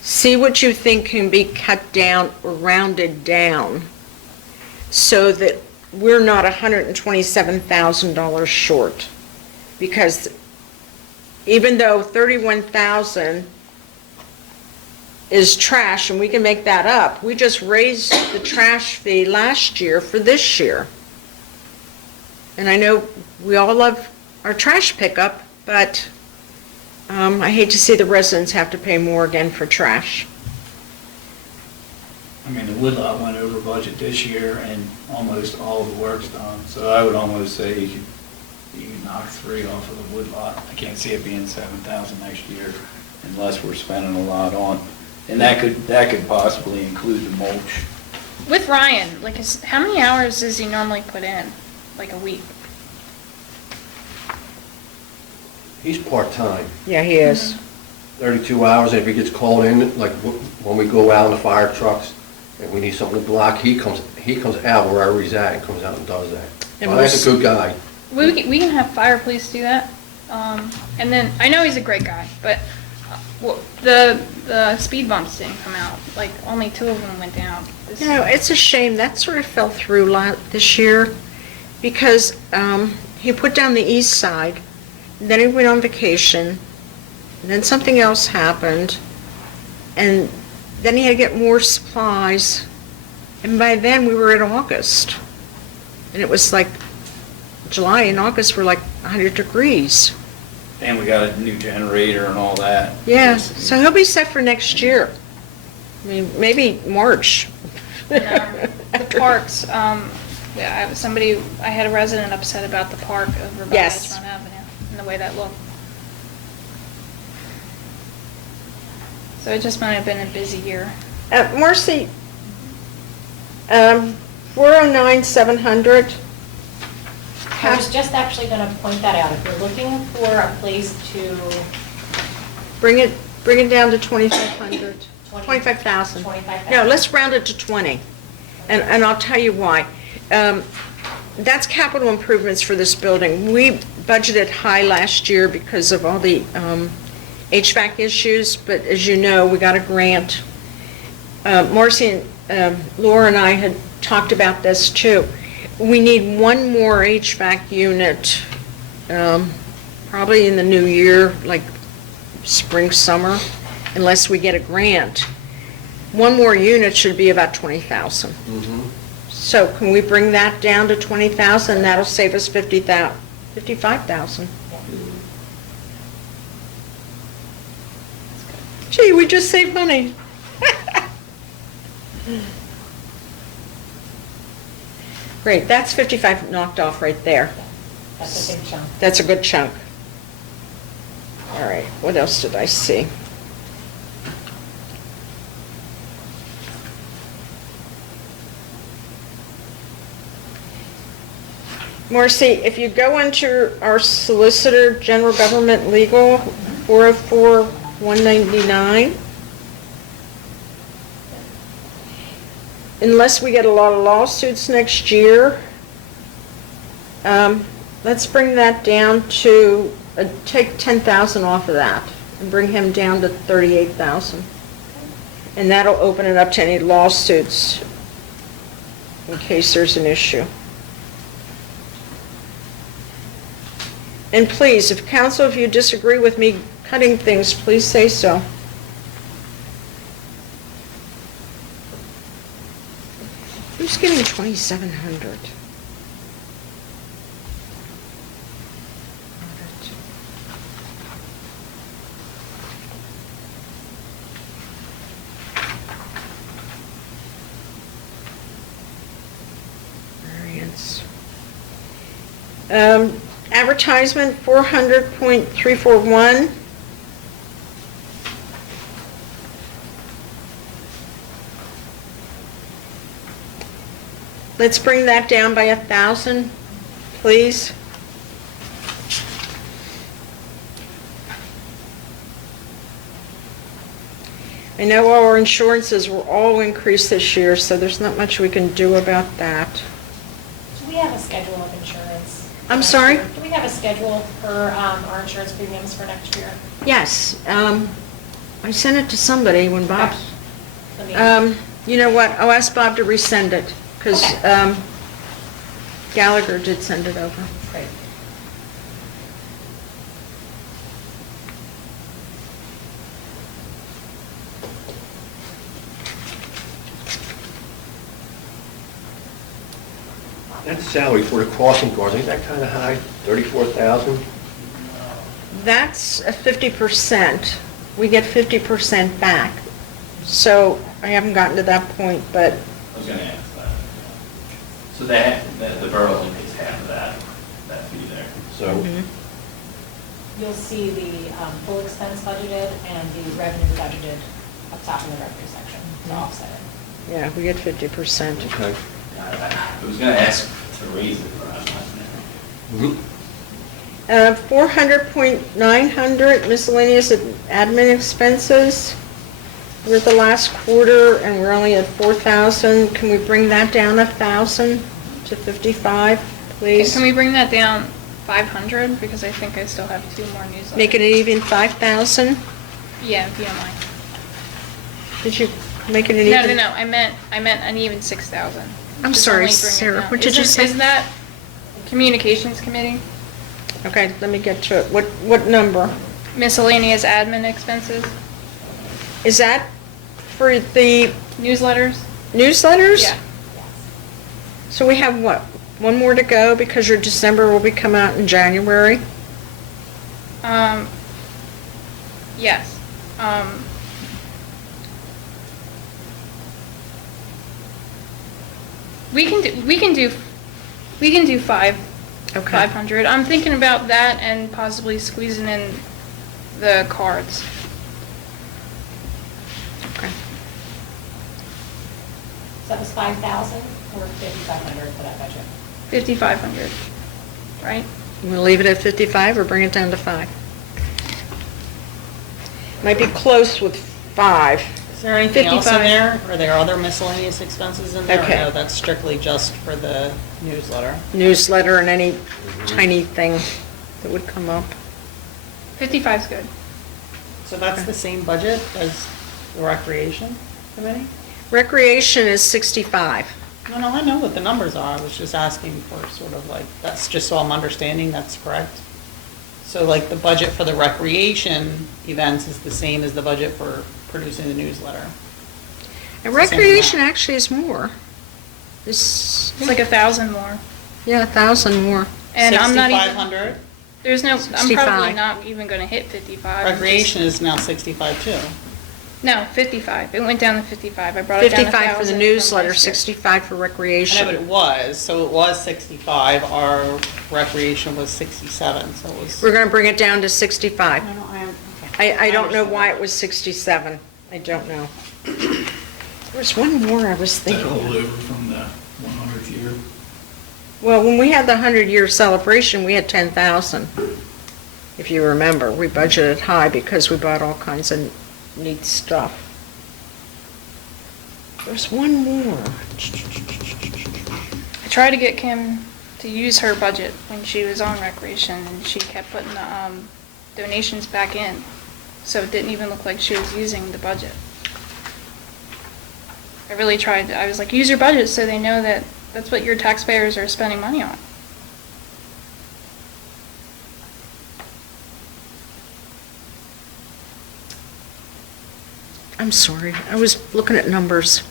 See what you think can be cut down or rounded down so that we're not $127,000 short. Because even though 31,000 is trash and we can make that up, we just raised the trash fee last year for this year. And I know we all love our trash pickup, but I hate to see the residents have to pay more again for trash. I mean, the woodlot went over budget this year and almost all the work's done. So I would almost say you could knock 3 off of the woodlot. I can't see it being 7,000 next year unless we're spending a lot on. And that could possibly include the mulch. With Ryan, like, how many hours does he normally put in? Like a week? He's part-time, Yeah, he is. 32 hours, and if he gets called in, like when we go out in the fire trucks, and we need something to block, he comes out wherever he's at and comes out and does that. And Well, that's a good guy. We can have fire police do that. And then, I know he's a great guy, but the speed bumps didn't come out. Like, only 2 of them went down. You know, it's a shame, that sort of fell through this year, because he put down the east side, then he went on vacation, and then something else happened, and then he had to get more supplies, and by then we were in August. And it was like, July and August were like 100 degrees. And we got a new generator and all that. Yeah, so he'll be set for next year. I mean, maybe March. The parks, yeah, I had a resident upset about the park over by Yes. Run Avenue and the way that looked. So it just might have been a busy year. Marcy, 409, 700. I was just actually going to point that out. If you're looking for a place to, Bring it down to 2,500. 25,000. 25,000. No, let's round it to 20. And I'll tell you why. That's capital improvements for this building. We budgeted high last year because of all the HVAC issues, but as you know, we got a grant. Marcy and Laura and I had talked about this too. We need one more HVAC unit, probably in the new year, like spring, summer, unless we get a grant. One more unit should be about 20,000. So can we bring that down to 20,000? That'll save us 55,000. Gee, we just saved money. Great, that's 55 knocked off right there. that's a big chunk. That's a good chunk. All right, what else did I see? Marcy, if you go into our solicitor, general government legal, 404-199, unless we get a lot of lawsuits next year, let's bring that down to, take 10,000 off of that and bring him down to 38,000. And that'll open it up to any lawsuits in case there's an issue. And please, if council, if you disagree with me cutting things, please say so. Who's getting 2,700? Variance. Advertisement, 400.341. Let's bring that down by 1,000, please. I know our insurances will all increase this year, so there's not much we can do about that. Do we have a schedule of insurance? I'm sorry? Do we have a schedule for our insurance premiums for next year? Yes, I sent it to somebody when Bob, Let me- you know what, I'll ask Bob to resend it, because Gallagher did send it over. Great. That salary for the crossing guards, ain't that kind of high, 34,000? That's a 50%. We get 50% back. So I haven't gotten to that point, but I was gonna ask that. So the borough only pays half of that fee there. So, You'll see the full expense budgeted and the revenue budgeted up top in the revenue section to offset it. yeah, we get 50%. okay. I was gonna ask to raise it, but I'm not. 400.900 miscellaneous admin expenses. We're at the last quarter and we're only at 4,000. Can we bring that down 1,000 to 55, please? Can we bring that down 500? Because I think I still have 2 more newsletters. Make it even 5,000? Yeah, if you don't mind. Did you make it an No, even? I meant an even 6,000. I'm Just sorry, only bring it Sarah, down. what did you say? Is that communications committee? Okay, let me get to it. What number? Miscellaneous admin expenses? Is that for the Newsletters? newsletters? Yeah. So we have what? One more to go because your December will be come out in January? Yes. We can do 5. Okay. 500. I'm thinking about that and possibly squeezing in the cards. Okay. So that was 5,000 or 5,500 for that budget? 5,500, right? You want to leave it at 55 or bring it down to 5? Might be close with 5. Is there anything else in 55. there? Are there other miscellaneous expenses in there? Okay. Or no, that's strictly just for the newsletter? Newsletter and any tiny thing that would come up. 55's good. So that's the same budget as the recreation committee? Recreation is 65. No, I know what the numbers are. I was just asking for sort of like, that's just so I'm understanding that's correct. So like the budget for the recreation events is the same as the budget for producing the newsletter. And It's the same recreation amount. actually is more. It's It's like 1,000 more. yeah, 1,000 more. And I'm not even, 6,500? I'm probably 65. not even gonna hit 55. Recreation is now 65 too. No, 55. It went down to 55. I brought it down 55 for 1,000 the from newsletter, last year. 65 for I know, but it recreation. was, so it was 65, our recreation was 67, so it was. We're going to bring it down to 65. No, I am, okay. I don't know understand why that. it was 67. I don't know. There was one more I was That thinking of. holdover from the 100th year. Well, when we had the 100-year celebration, we had 10,000. If you remember, we budgeted high because we bought all kinds of neat stuff. There's one more. I tried to get Kim to use her budget when she was on recreation, and she kept putting the donations back in. So it didn't even look like she was using the budget. I really tried. I was like, use your budget so they know that that's what your taxpayers are spending money on. I'm sorry, I was looking at numbers.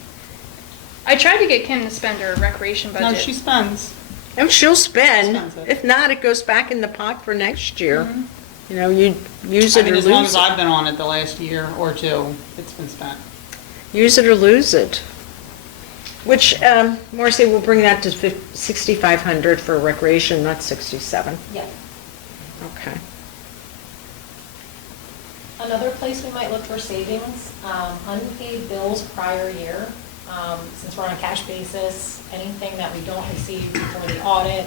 I tried to get Kim to spend her recreation budget. No, she spends. And she'll spend. Spends it. If not, it goes back in the pot for next year. Mhm. You know, you use I it or mean, lose as long as it. I've been on it the last year or two, it's been spent. Use it or lose it. Which, Marcy, will bring that to 6,500 for recreation, not 67. Yeah. Okay. Another place we might look for savings, unpaid bills prior year. Since we're on a cash basis, anything that we don't receive before the audit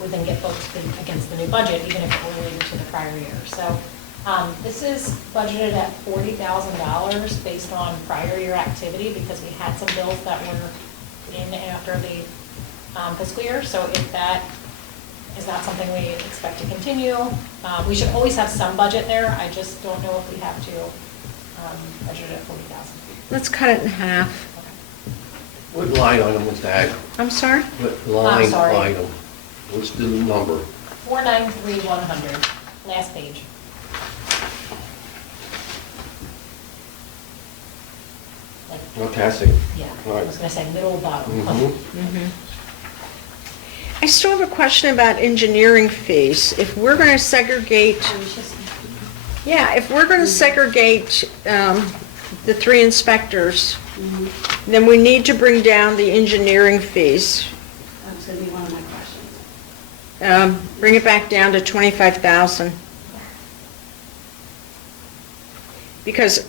would then get booked against the new budget, even if it were related to the prior year. So this is budgeted at $40,000 based on prior year activity because we had some bills that were in after the fiscal year. So if that is not something we expect to continue, we should always have some budget there. I just don't know if we have to budget it at $40,000. Let's cut it in half. What line item was that? I'm sorry? What line sorry. item? What's the number? 493,100, last page. Like, Okay, I see. yeah, I Right. was gonna say middle bottom. Mhm. I still have a question about engineering fees. If we're going to segregate, yeah, if we're going to segregate the 3 inspectors, then we need to bring down the engineering fees. That was gonna be one of my questions. Bring it back down to 25,000. Because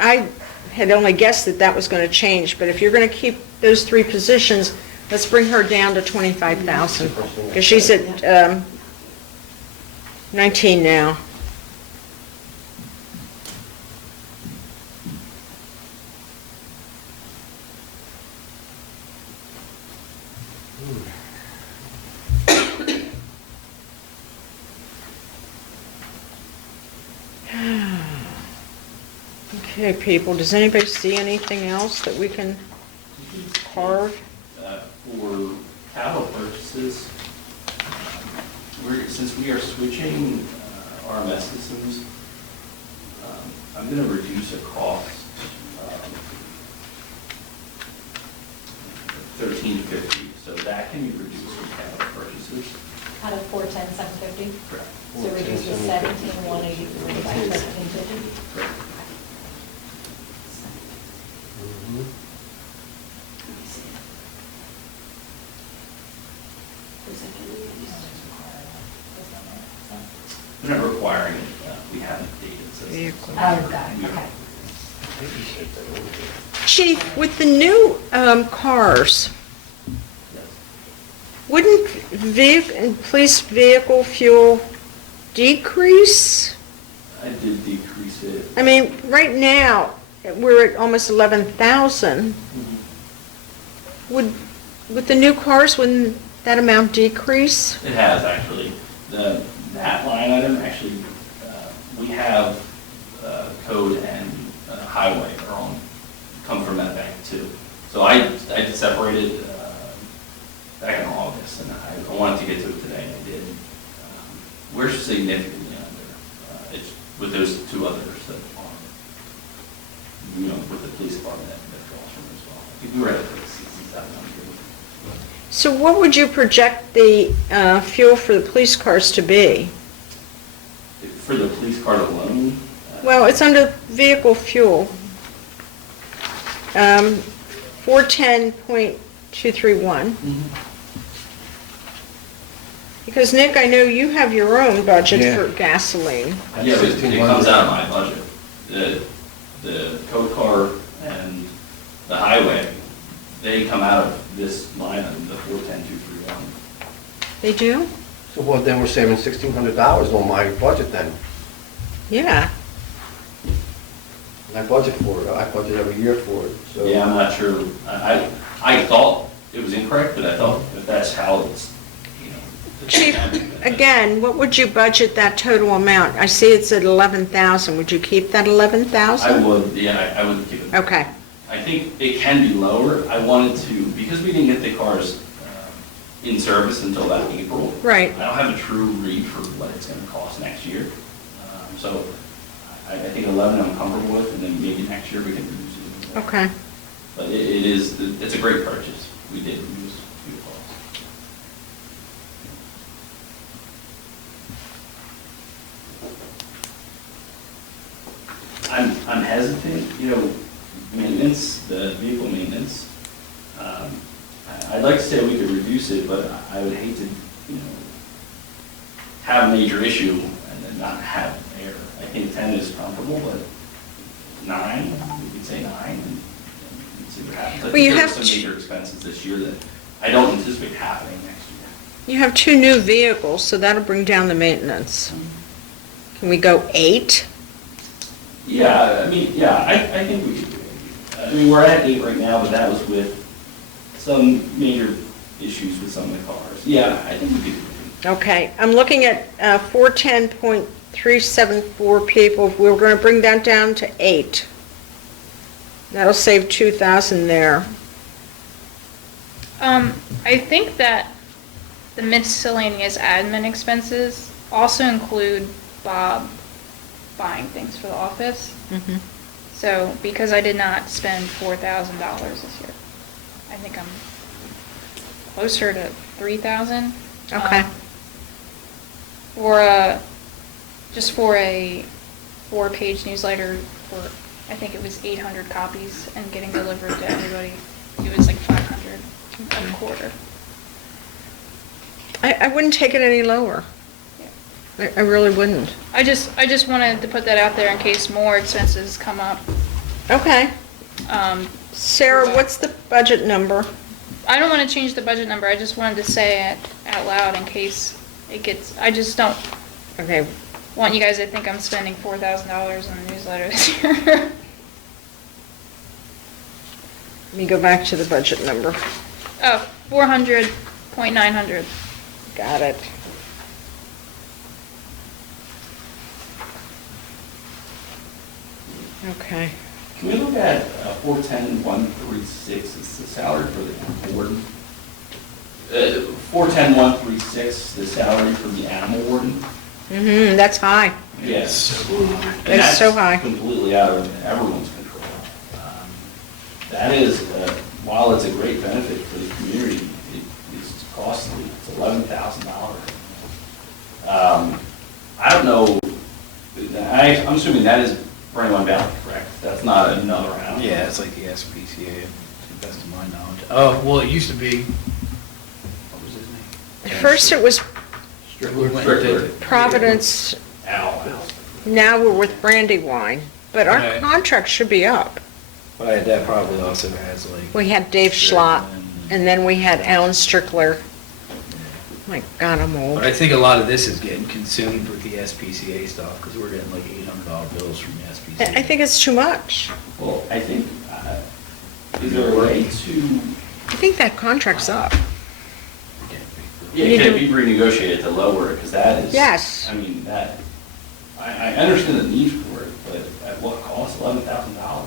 I had only guessed that that was going to change, but if you're going to keep those 3 positions, let's bring her down to 25,000. Because she's at 19 now. Okay, people, does anybody see anything else that we can carve? For cattle purchases, since we are switching RMS systems, I'm going to reduce a cost, 1350, so that can be reduced from cattle purchases. Out of 410,750, Correct. so reduce the 17,183 by 1350. Correct. Mhm. We're not requiring it, we haven't dated systems. Vehicle. Oh, got it, okay. Chief, with the new cars, wouldn't police vehicle fuel decrease? I did decrease it. I mean, right now, we're at almost 11,000. Would, with the new cars, wouldn't that amount decrease? It has actually. That line item, actually, we have code and highway are on, come from that bank too. So I separated back in August, and I wanted to get to it today, and I did. We're significantly under, it's with those 2 others that are, you know, with the police department that falls from as well. I think we were at 6,700. So what would you project the fuel for the police cars to be? For the police car alone? Well, it's under vehicle fuel. 410.231. Because Nick, I know you have your own budget Yeah. for gasoline. Yeah, but it comes out of my budget. The code car and the highway, they come out of this line item, the 410,231. They do? So well, then we're saving $1,600 on my budget then. Yeah. And I budget for it, I budget every year for it, so. Yeah, I'm not sure. I thought it was incorrect, but I thought if that's how it's, you know. Chief, again, what would you budget that total amount? I see it's at 11,000. Would you keep that 11,000? I would, yeah, I would give it. Okay. I think it can be lower. I wanted to, because we didn't get the cars in service until about April. Right. I don't have a true read for what it's gonna cost next year. So I think 11 I'm comfortable with, and then maybe next year we can reduce it. Okay. But it's a great purchase. We did use fuel costs. I'm hesitant, you know, maintenance, the vehicle maintenance. I'd like to say we could reduce it, but I would hate to, you know, have a major issue and then not have air. I think 10 is comfortable, but 9, we could say 9 and see what happens. I Well, think you there are have some to- major expenses this year that I don't anticipate happening next year. You have 2 new vehicles, so that'll bring down the maintenance. Can we go 8? Yeah, I mean, yeah, I think we could do it. I mean, we're at 8 right now, but that was with some major issues with some of the cars. Yeah, I think we could do it. Okay, I'm looking at 410.374 people. We're going to bring that down to 8. That'll save 2,000 there. I think that the miscellaneous admin expenses also include Bob buying things for the office. Mhm. So, because I did not spend $4,000 this year, I think I'm closer to 3,000. Okay. Just for a 4-page newsletter for, I think it was 800 copies and getting delivered to everybody, it was like 500 a quarter. I wouldn't take it any lower. Yeah. I really wouldn't. I just wanted to put that out there in case more expenses come up. Okay. Um, Sarah, what's the budget number? I don't want to change the budget number, I just wanted to say it out loud in case it gets, I just don't Okay, want you guys to think I'm spending $4,000 on the newsletter this year. let me go back to the budget number. Oh, 400.900. Got it. Okay. Can we look at 410-136, it's the salary for the warden? 410-136, the salary for the animal warden? That's high. Yes. That is so high. Completely out of everyone's control. That is, while it's a great benefit for the community, it's costly. It's $11,000. I don't know, I'm assuming that is for anyone bound, correct? That's not another animal? Yeah, it's like the SPCA, to the best of my knowledge. Oh, well, it used to be, what was his name? At first it was Strickler. Providence, Al. now we're with Brandywine, but our Right. contract should be up. But that probably also has like. We had Dave Schlott, and then we had Alan Strickler. My God, I'm old. But I think a lot of this is getting consumed with the SPCA stuff, because we're getting like $800 bills from the SPCA. I think it's too much. Well, I think, is there a way to, I think that contract's up. yeah, You can it need be renegotiated to lower it? Because that is. Yes. I mean, that, I understand the need for it, but at what cost? $11,000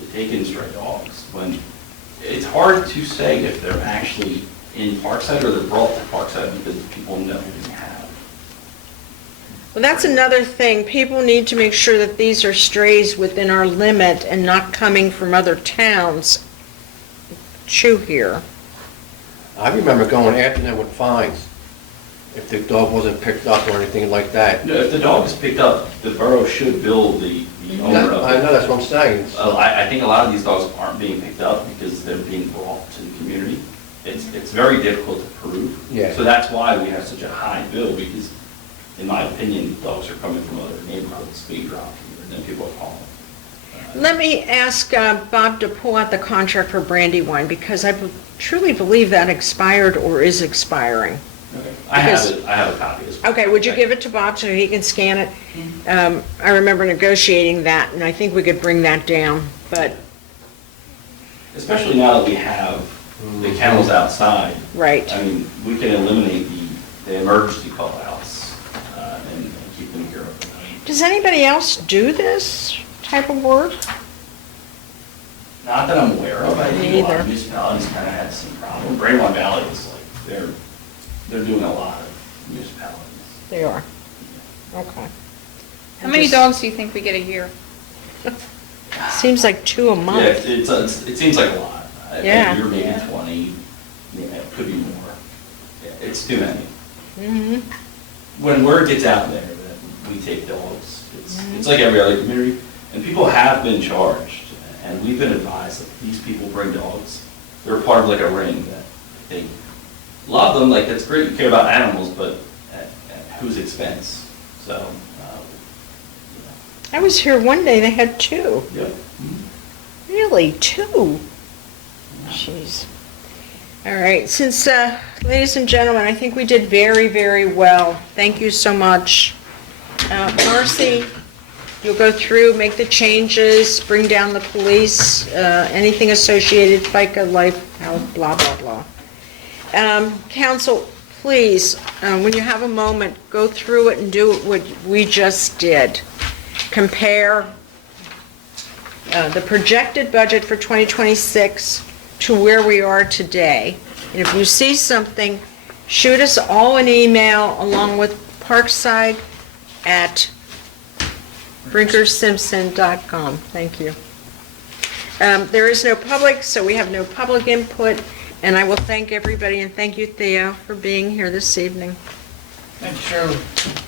to take in stray dogs, when it's hard to say if they're actually in Parkside or they're brought to Parkside because people know we have. Well, that's another thing. People need to make sure that these are strays within our limit and not coming from other towns. Chew here. I remember going after them with fines, if the dog wasn't picked up or anything like that. No, if the dog is picked up, the borough should bill the owner of it. I know, that's what I'm saying. I think a lot of these dogs aren't being picked up because they're being brought to the community. It's very difficult to prove. Yeah. So that's why we have such a high bill, because in my opinion, dogs are coming from other neighborhoods, being dropped here, and then people are calling. Let me ask Bob to pull out the contract for Brandywine, because I truly believe that expired or is expiring. Okay. I have a copy as well. Okay, would you give it to Bob so he can scan it? I remember negotiating that, and I think we could bring that down, but, Especially now that we have the kennels outside. right. I mean, we can eliminate the emergency call-outs and keep them here. Does anybody else do this type of work? Not that I'm aware of. I Me think a lot of either. municipalities kind of had some problem. Brainwater Valley is like, they're doing a lot of municipalities. They are. Okay. How many dogs do you think we get a year? Seems like 2 a Yeah, month. it seems like a lot. Yeah. You're maybe Yeah. 20, it could be more. Yeah, it's too many. Mhm. When word gets out there that we take dogs, it's like every other community, and people have been charged, and we've been advised that these people bring dogs. They're part of like a ring that they love them, like that's great, you care about animals, but at whose expense? So, I was here one day, they had 2. yep. Really, 2? Jeez. All right, since, ladies and gentlemen, I think we did very, very well. Thank you so much. Marcy, you'll go through, make the changes, bring down the police, anything associated, FICA, life, health, blah, blah, blah. Council, please, when you have a moment, go through it and do what we just did. Compare the projected budget for 2026 to where we are today. And if you see something, shoot us all an email along with Parkside at brinkersimpson.com. Thank you. There is no public, so we have no public input, and I will thank everybody, and thank you, Theo, for being here this evening. Thank you, Shirley.